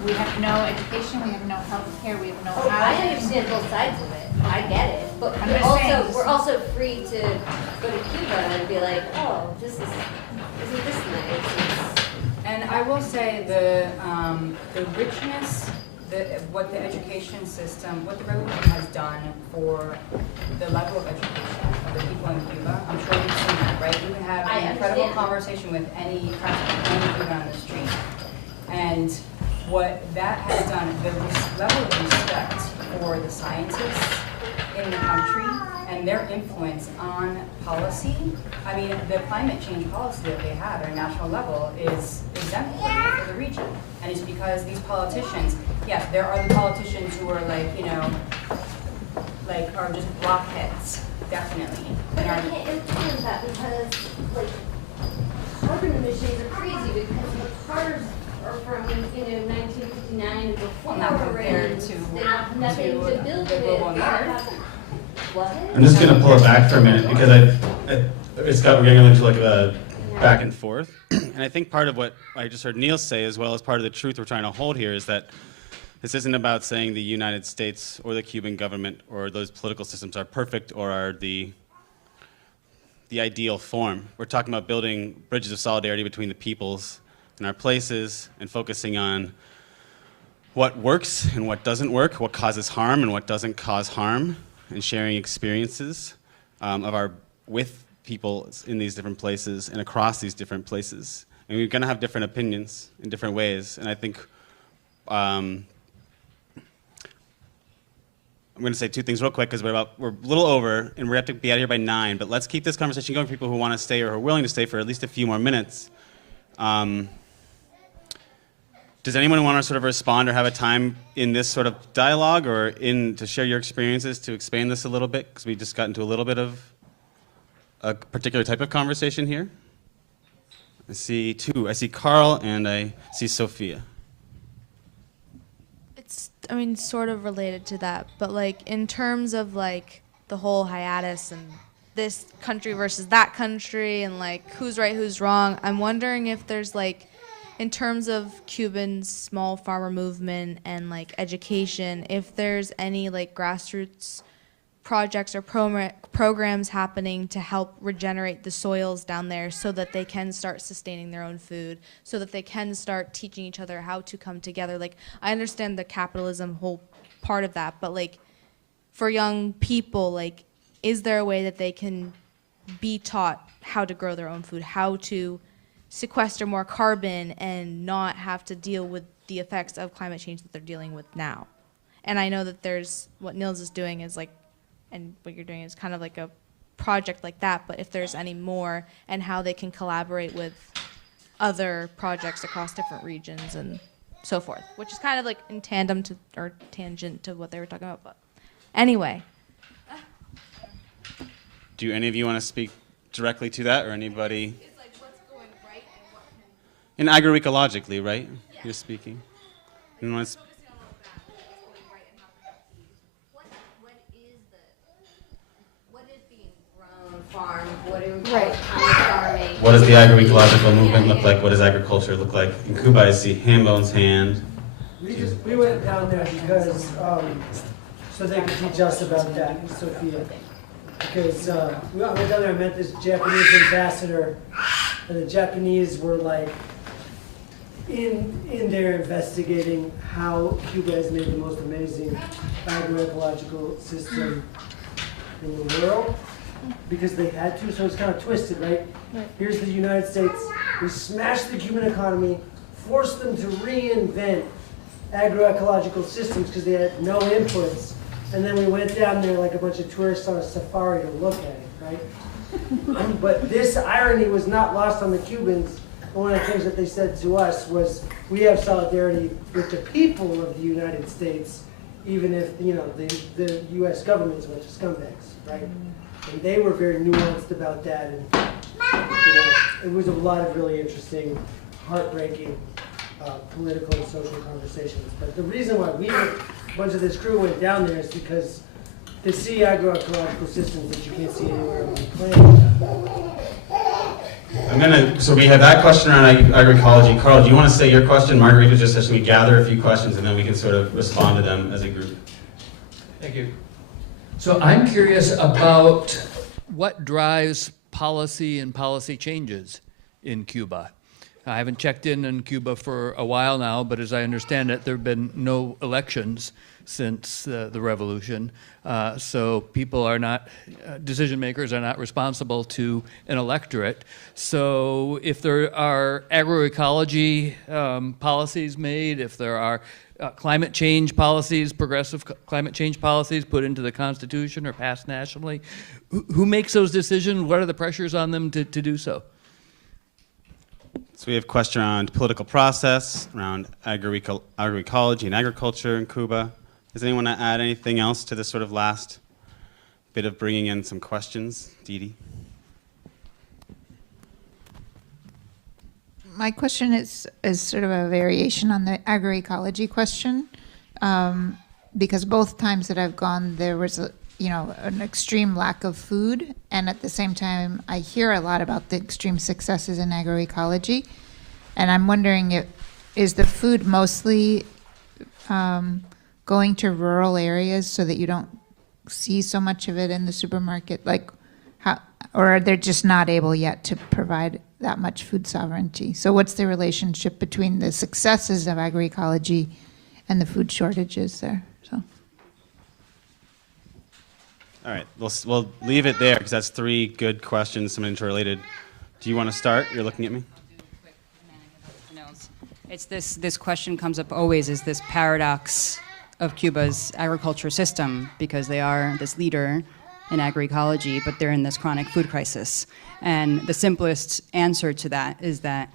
we have no education, we have no health care, we have no I housing. understand both sides of it. I get it, but I'm just saying. we're also free to go to Cuba and be like, oh, isn't this nice? And I will say the richness, what the education system, what the revolution has done for the level of education of the people in Cuba, I'm sure you've seen that, right? You can have an incredible conversation with any Cuban on the street. And what that has done, the level of respect for the scientists in the country and their influence on policy, I mean, the climate change policy that they have at a national level is exemplary for the region. And it's because these politicians, yes, there are the politicians who are like, are just blockheads, definitely. But I can't influence that because, like, carbon emissions are crazy because the cars are from, 1959 and before. Well, not compared and to they have nothing to build the global with. north. What? I'm just going to pull it back for a minute because we're getting into like a back and forth. And I think part of what I just heard Neil say, as well as part of the truth we're trying to hold here, is that this isn't about saying the United States or the Cuban government or those political systems are perfect or are the ideal form. We're talking about building bridges of solidarity between the peoples and our places and focusing on what works and what doesn't work, what causes harm and what doesn't cause harm, and sharing experiences with people in these different places and across these different places. And we're going to have different opinions in different ways. And I think I'm going to say two things real quick because we're a little over and we have to be out of here by 9. But let's keep this conversation going for people who want to stay or who are willing to stay for at least a few more minutes. Does anyone want to sort of respond or have a time in this sort of dialogue or to share your experiences to expand this a little bit? Because we just got into a little bit of a particular type of conversation here. I see two. I see Carl and I see Sophia. It's, sort of related to that, but like in terms of like the whole hiatus and this country versus that country and like who's right, who's wrong, I'm wondering if there's like, in terms of Cuban small farmer movement and like education, if there's any like grassroots projects or programs happening to help regenerate the soils down there so that they can start sustaining their own food, so that they can start teaching each other how to come together. Like, I understand the capitalism whole part of that, but like for young people, like, is there a way that they can be taught how to grow their own food, how to sequester more carbon and not have to deal with the effects of climate change that they're dealing with now? And I know that there's what Nils is doing is like, and what you're doing is kind of like a project like that, but if there's any more and how they can collaborate with other projects across different regions and so forth, which is kind of like in tandem to or tangent to what they were talking about. But anyway. Do any of you want to speak directly to that, or anybody? It's like what's going right and what can... And agroecologically, right? Yeah. You're speaking. And What is being grown, farmed? What are kind of farming? what does the agroecological movement look like? What does agriculture look like? In Cuba, I see Hambone's hand. We went down there because so they could teach us about that, Sophia. Because we went down there and met this Japanese ambassador, and the Japanese were like in there investigating how Cuba has made the most amazing agroecological system in the world, because they had to, so it's kind of twisted, right? Here's the United States, we smashed the Cuban economy, forced them to reinvent agroecological systems because they had no inputs, and then we went down there like a bunch of tourists on a safari to look at it, right? But this irony was not lost on the Cubans. One of the things that they said to us was, we have solidarity with the people of the United States, even if, you know, the U.S. government's a bunch of scumbags, right? And they were very nuanced about that, and you know, it was a lot of really interesting, heartbreaking political and social conversations. But the reason why a bunch of this crew went down there is because to see agroecological systems that you can't see anywhere on the planet. So we have that question around agroecology. Carl, do you want to say your question? Margarita just says, should we gather a few questions and then we can sort of respond to them as a group? Thank you. So I'm curious about what drives policy and policy changes in Cuba. I haven't checked in Cuba for a while now, but as I understand it, there have been no elections since the revolution. So people are not, decision makers are not responsible to an electorate. So if there are agroecology policies made, if there are climate change policies, progressive climate change policies put into the Constitution or passed nationally, who makes those decisions? What are the pressures on them to do so? So we have a question around political process, around agroecology and agriculture in Cuba. Does anyone want to add anything else to this sort of last bit of bringing in some questions? Dee Dee? My question is sort of a variation on the agroecology question, because both times that I've gone, there was an extreme lack of food, and at the same time, I hear a lot about the extreme successes in agroecology, and I'm wondering is the food mostly going to rural areas so that you don't see so much of it in the supermarket, or are they just not able yet to provide that much food sovereignty? So what's the relationship between the successes of agroecology and the food shortages there? All right, we'll leave it there because that's three good questions, some interrelated. Do you want to start? You're looking at me. It's this question comes up always, is this paradox of Cuba's agriculture system, because they are this leader in agroecology, but they're in this chronic food crisis. And the simplest answer to that is that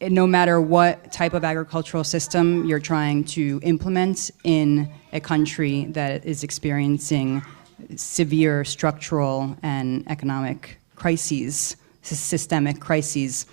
no matter what type of agricultural system you're trying to implement in a country that is experiencing severe structural and economic crises, systemic crises,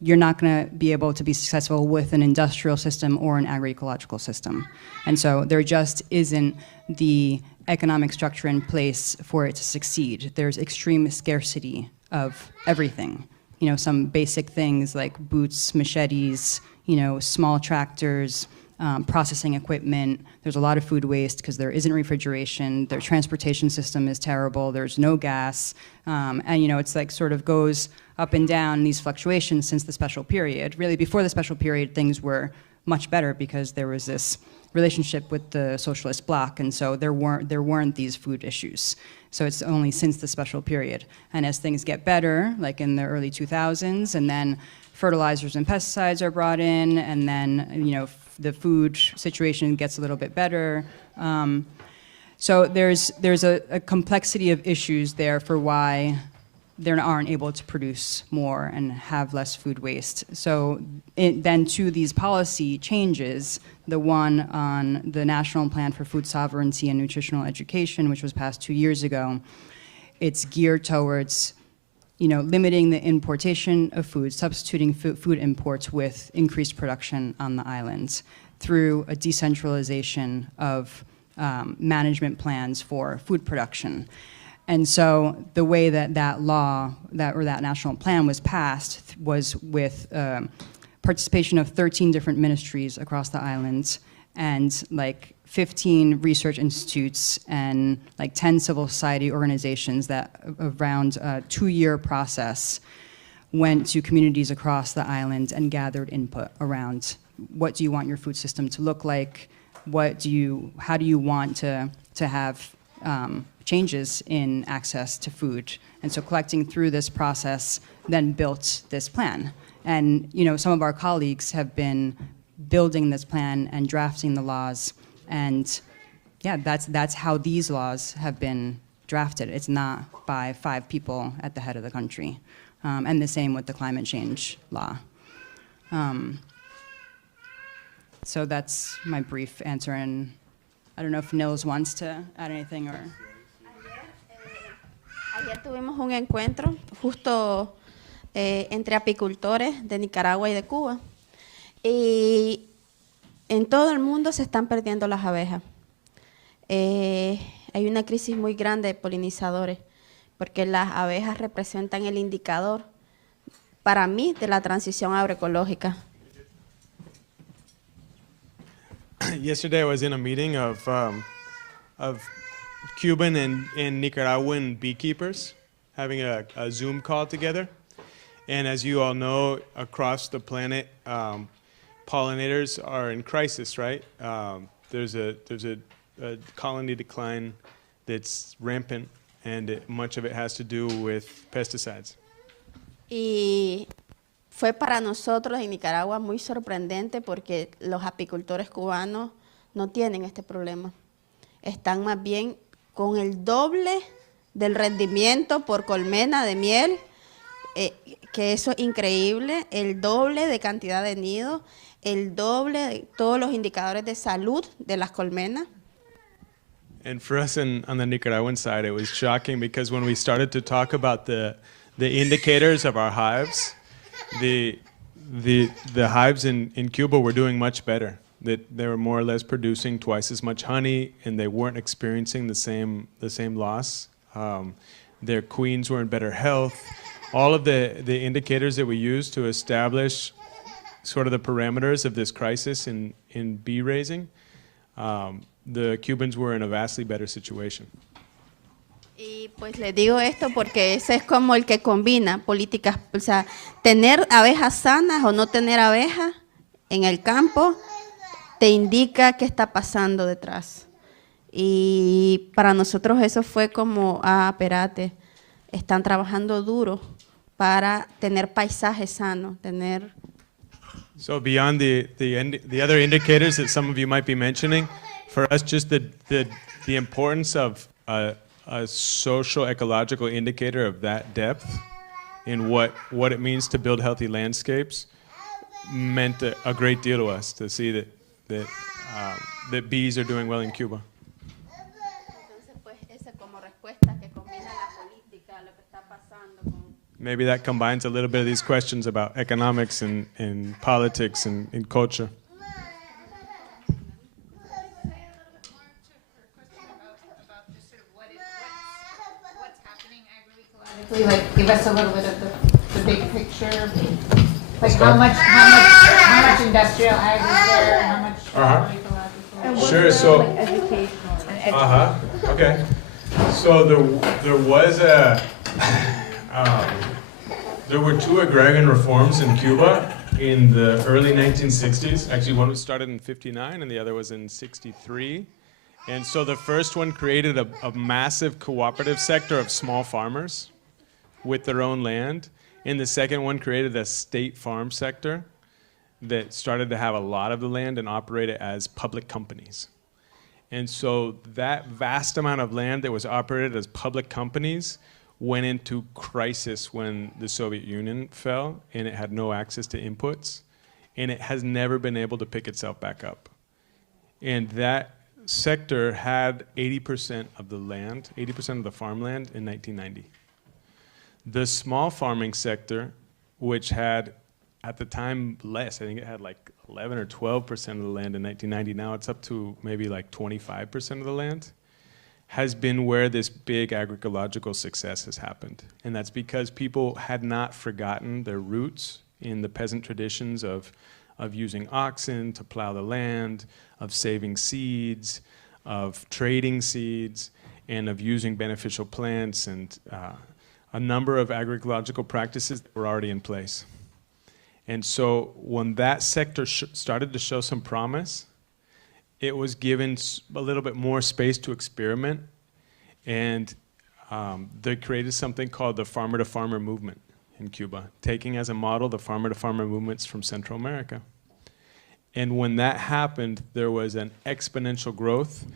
you're not going to be able to be successful with an industrial system or an agroecological system. And so there just isn't the economic structure in place for it to succeed. There's extreme scarcity of everything. You know, some basic things like boots, machetes, small tractors, processing equipment. There's a lot of food waste because there isn't refrigeration. Their transportation system is terrible. There's no gas. And, it's like sort of goes up and down, these fluctuations since the special period. Really, before the special period, things were much better because there was this relationship with the socialist bloc, and so there weren't these food issues. So it's only since the special period. And as things get better, like in the early 2000s, and then fertilizers and pesticides are brought in, and then, the food situation gets a little bit better, So there's a complexity of issues there for why they aren't able to produce more and have less food waste. So then to these policy changes, the one on the National Plan for Food Sovereignty and Nutritional Education, which was passed 2 years ago, it's geared towards limiting the importation of food, substituting food imports with increased production on the islands through a decentralization of management plans for food production. And so the way that law, that national plan was passed was with participation of 13 different ministries across the islands and like 15 research institutes and like 10 civil society organizations that around a 2-year process went to communities across the island and gathered input around what do you want your food system to look like, how do you want to have changes in access to food. And so collecting through this process then built this plan. And some of our colleagues have been building this plan and drafting the laws. And yeah, that's how these laws have been drafted. It's not by 5 people at the head of the country. And the same with the climate change law. So that's my brief answer. And I don't know if Nils wants to add anything or... Ayer tuvimos un encuentro justo entre apicultores de Nicaragua y de Cuba. Y en todo el mundo se están perdiendo las abejas. Hay una crisis muy grande de polinizadores, porque las abejas representan el indicador, para mí, de la transición agroecológica. Yesterday I was in a meeting of Cuban and Nicaraguan beekeepers having a Zoom call together. And as you all know, across the planet, pollinators are in crisis, right? There's a colony decline that's rampant, and much of it has to do with pesticides. Y fue para nosotros en Nicaragua muy sorprendente porque los apicultores cubanos no tienen este problema. Están más bien con el doble del rendimiento por colmena de miel, que eso es increíble, el doble de cantidad de nidos, el doble de todos los indicadores de salud de las colmenas. And for us on the Nicaraguan side, it was shocking because when we started to talk about the indicators of our hives, the hives in Cuba were doing much better. That they were more or less producing twice as much honey, and they weren't experiencing the same loss. Their queens were in better health. All of the indicators that we use to establish sort of the parameters of this crisis in bee raising, the Cubans were in a vastly better situation. Y pues le digo esto porque ese es como el que combina políticas, o sea, tener abejas sanas o no tener abejas en el campo te indica qué está pasando detrás. Y para nosotros eso fue como, espérate, están trabajando duro para tener paisajes sanos, tener... So beyond the other indicators that some of you might be mentioning, for us just the importance of a social ecological indicator of that depth in what it means to build healthy landscapes meant a great deal to us to see that bees are doing well in Cuba. Maybe that combines a little bit of these questions about economics and politics and culture. Like, give us a little bit of the big picture. Like how much industrial ag is there? How much agroecological? Sure. So. Educational. Okay. So there was there were 2 agrarian reforms in Cuba in the early 1960s. Actually, one was started in '59 and the other was in '63. And so the first one created a massive cooperative sector of small farmers with their own land. And the second one created a state farm sector that started to have a lot of the land and operated as public companies. And so that vast amount of land that was operated as public companies went into crisis when the Soviet Union fell, and it had no access to inputs, and it has never been able to pick itself back up. And that sector had 80% of the land, 80% of the farmland in 1990. The small farming sector, which had at the time less, I think it had like 11 or 12% of the land in 1990, now it's up to maybe like 25% of the land, has been where this big agroecological success has happened. And that's because people had not forgotten their roots in the peasant traditions of using oxen to plow the land, of saving seeds, of trading seeds, and of using beneficial plants, and a number of agroecological practices that were already in place. And so when that sector started to show some promise, it was given a little bit more space to experiment, and they created something called the farmer-to-farmer movement in Cuba, taking as a model the farmer-to-farmer movements from Central America. And when that happened, there was an exponential growth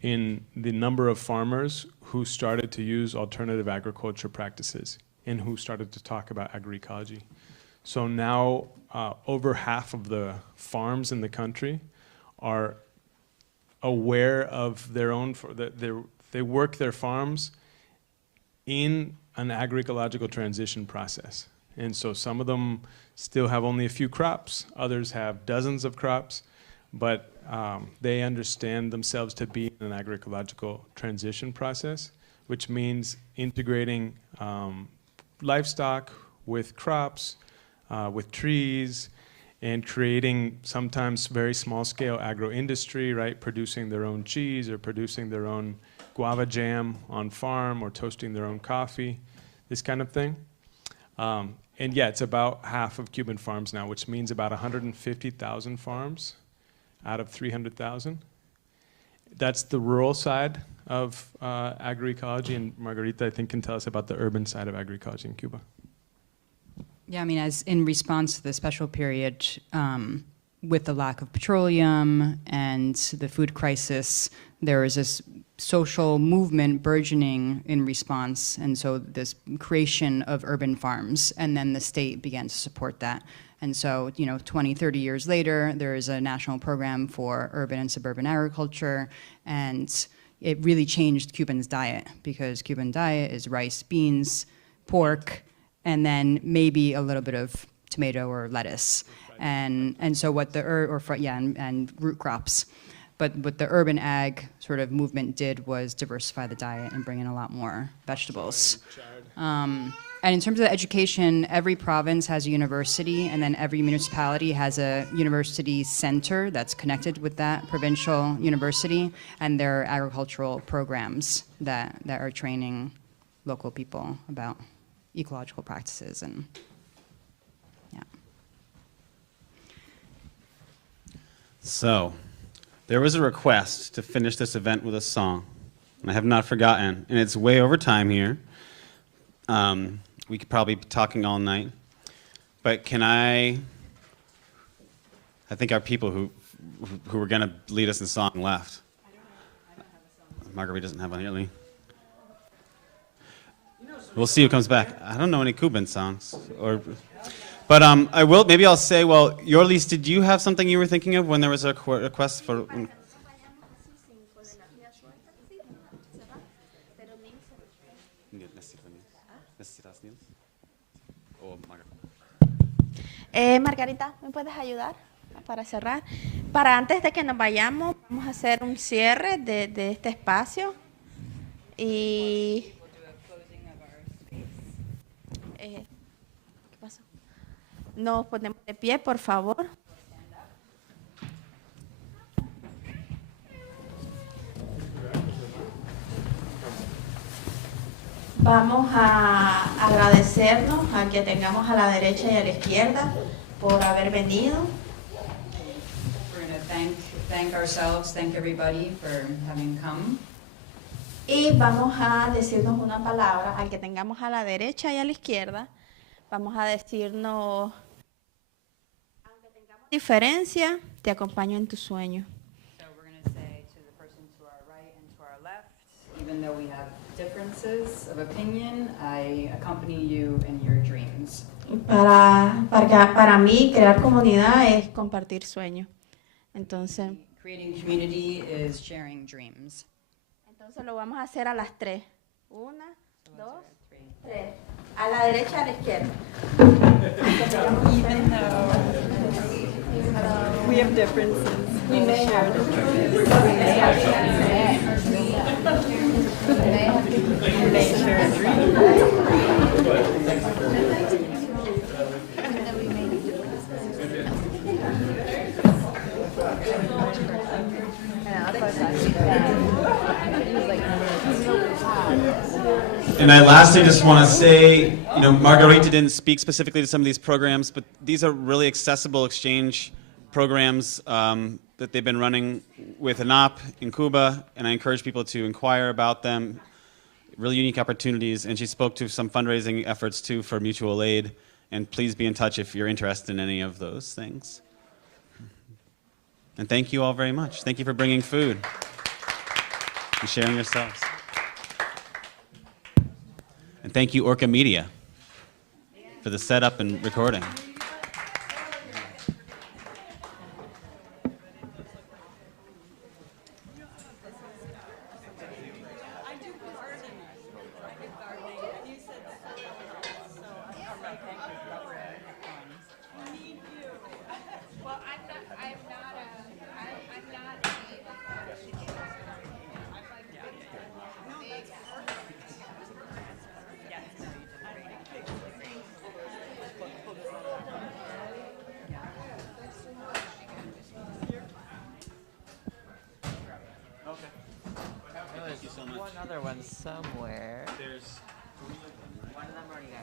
in the number of farmers who started to use alternative agriculture practices and who started to talk about agroecology. So now over half of the farms in the country are aware of their own, they work their farms in an agroecological transition process. And so some of them still have only a few crops, others have dozens of crops, but they understand themselves to be in an agroecological transition process, which means integrating livestock with crops, with trees, and creating sometimes very small-scale agro-industry, right? Producing their own cheese or producing their own guava jam on farm or toasting their own coffee, this kind of thing. And yeah, it's about half of Cuban farms now, which means about 150,000 farms out of 300,000. That's the rural side of agroecology, and Margarita, I think, can tell us about the urban side of agroecology in Cuba. Yeah, I mean, as in response to the special period, with the lack of petroleum and the food crisis, there was this social movement burgeoning in response, and so this creation of urban farms, and then the state began to support that. And so, 20, 30 years later, there is a national program for urban and suburban agriculture, and it really changed Cuban's diet, because Cuban diet is rice, beans, pork, and then maybe a little bit of tomato or lettuce. And so what and root crops. But what the urban ag sort of movement did was diversify the diet and bring in a lot more vegetables. And in terms of education, every province has a university, and then every municipality has a university center that's connected with that provincial university, and there are agricultural programs that are training local people about ecological practices. And So, there was a request to finish this event with a song, and I have not forgotten, and it's way over time here. We could probably be talking all night, but I think our people who were going to lead us in song left. Marguerite doesn't have one really. We'll see who comes back. I don't know any Cuban songs, but I will. Maybe I'll say. Well, Yorlis, did you have something you were thinking of when there was a request for? Margarita, ¿me puedes ayudar para cerrar? Para antes de que nos vayamos, vamos a hacer un cierre de este espacio. Y ¿qué pasó? Nos ponemos de pie, por favor. Vamos a agradecernos a que tengamos a la derecha y a la izquierda por haber venido. We're going to thank ourselves, thank everybody for having come. Y vamos a decirnos una palabra al que tengamos a la derecha y a la izquierda. Vamos a decirnos, aunque tengamos diferencia, te acompaño en tu sueño. So we're going to say to the person to Even though we have differences of opinion, I accompany you in your dreams. Para mí, crear comunidad es compartir sueños. Entonces, Creating community is sharing dreams. entonces lo vamos a hacer a las 3. 1, 2, 3. A la derecha, a la izquierda. Even though we have differences, we may share differences. We may have share a dream. And I lastly just want to say, Margarita didn't speak specifically to some of these programs, but these are really accessible exchange programs that they've been running with ANAP in Cuba, and I encourage people to inquire about them. Really unique opportunities, and she spoke to some fundraising efforts too for mutual aid, and please be in touch if you're interested in any of those things. And thank you all very much. Thank you for bringing food and sharing yourselves. And thank you, Orca Media, for the setup and recording. One other one somewhere. There's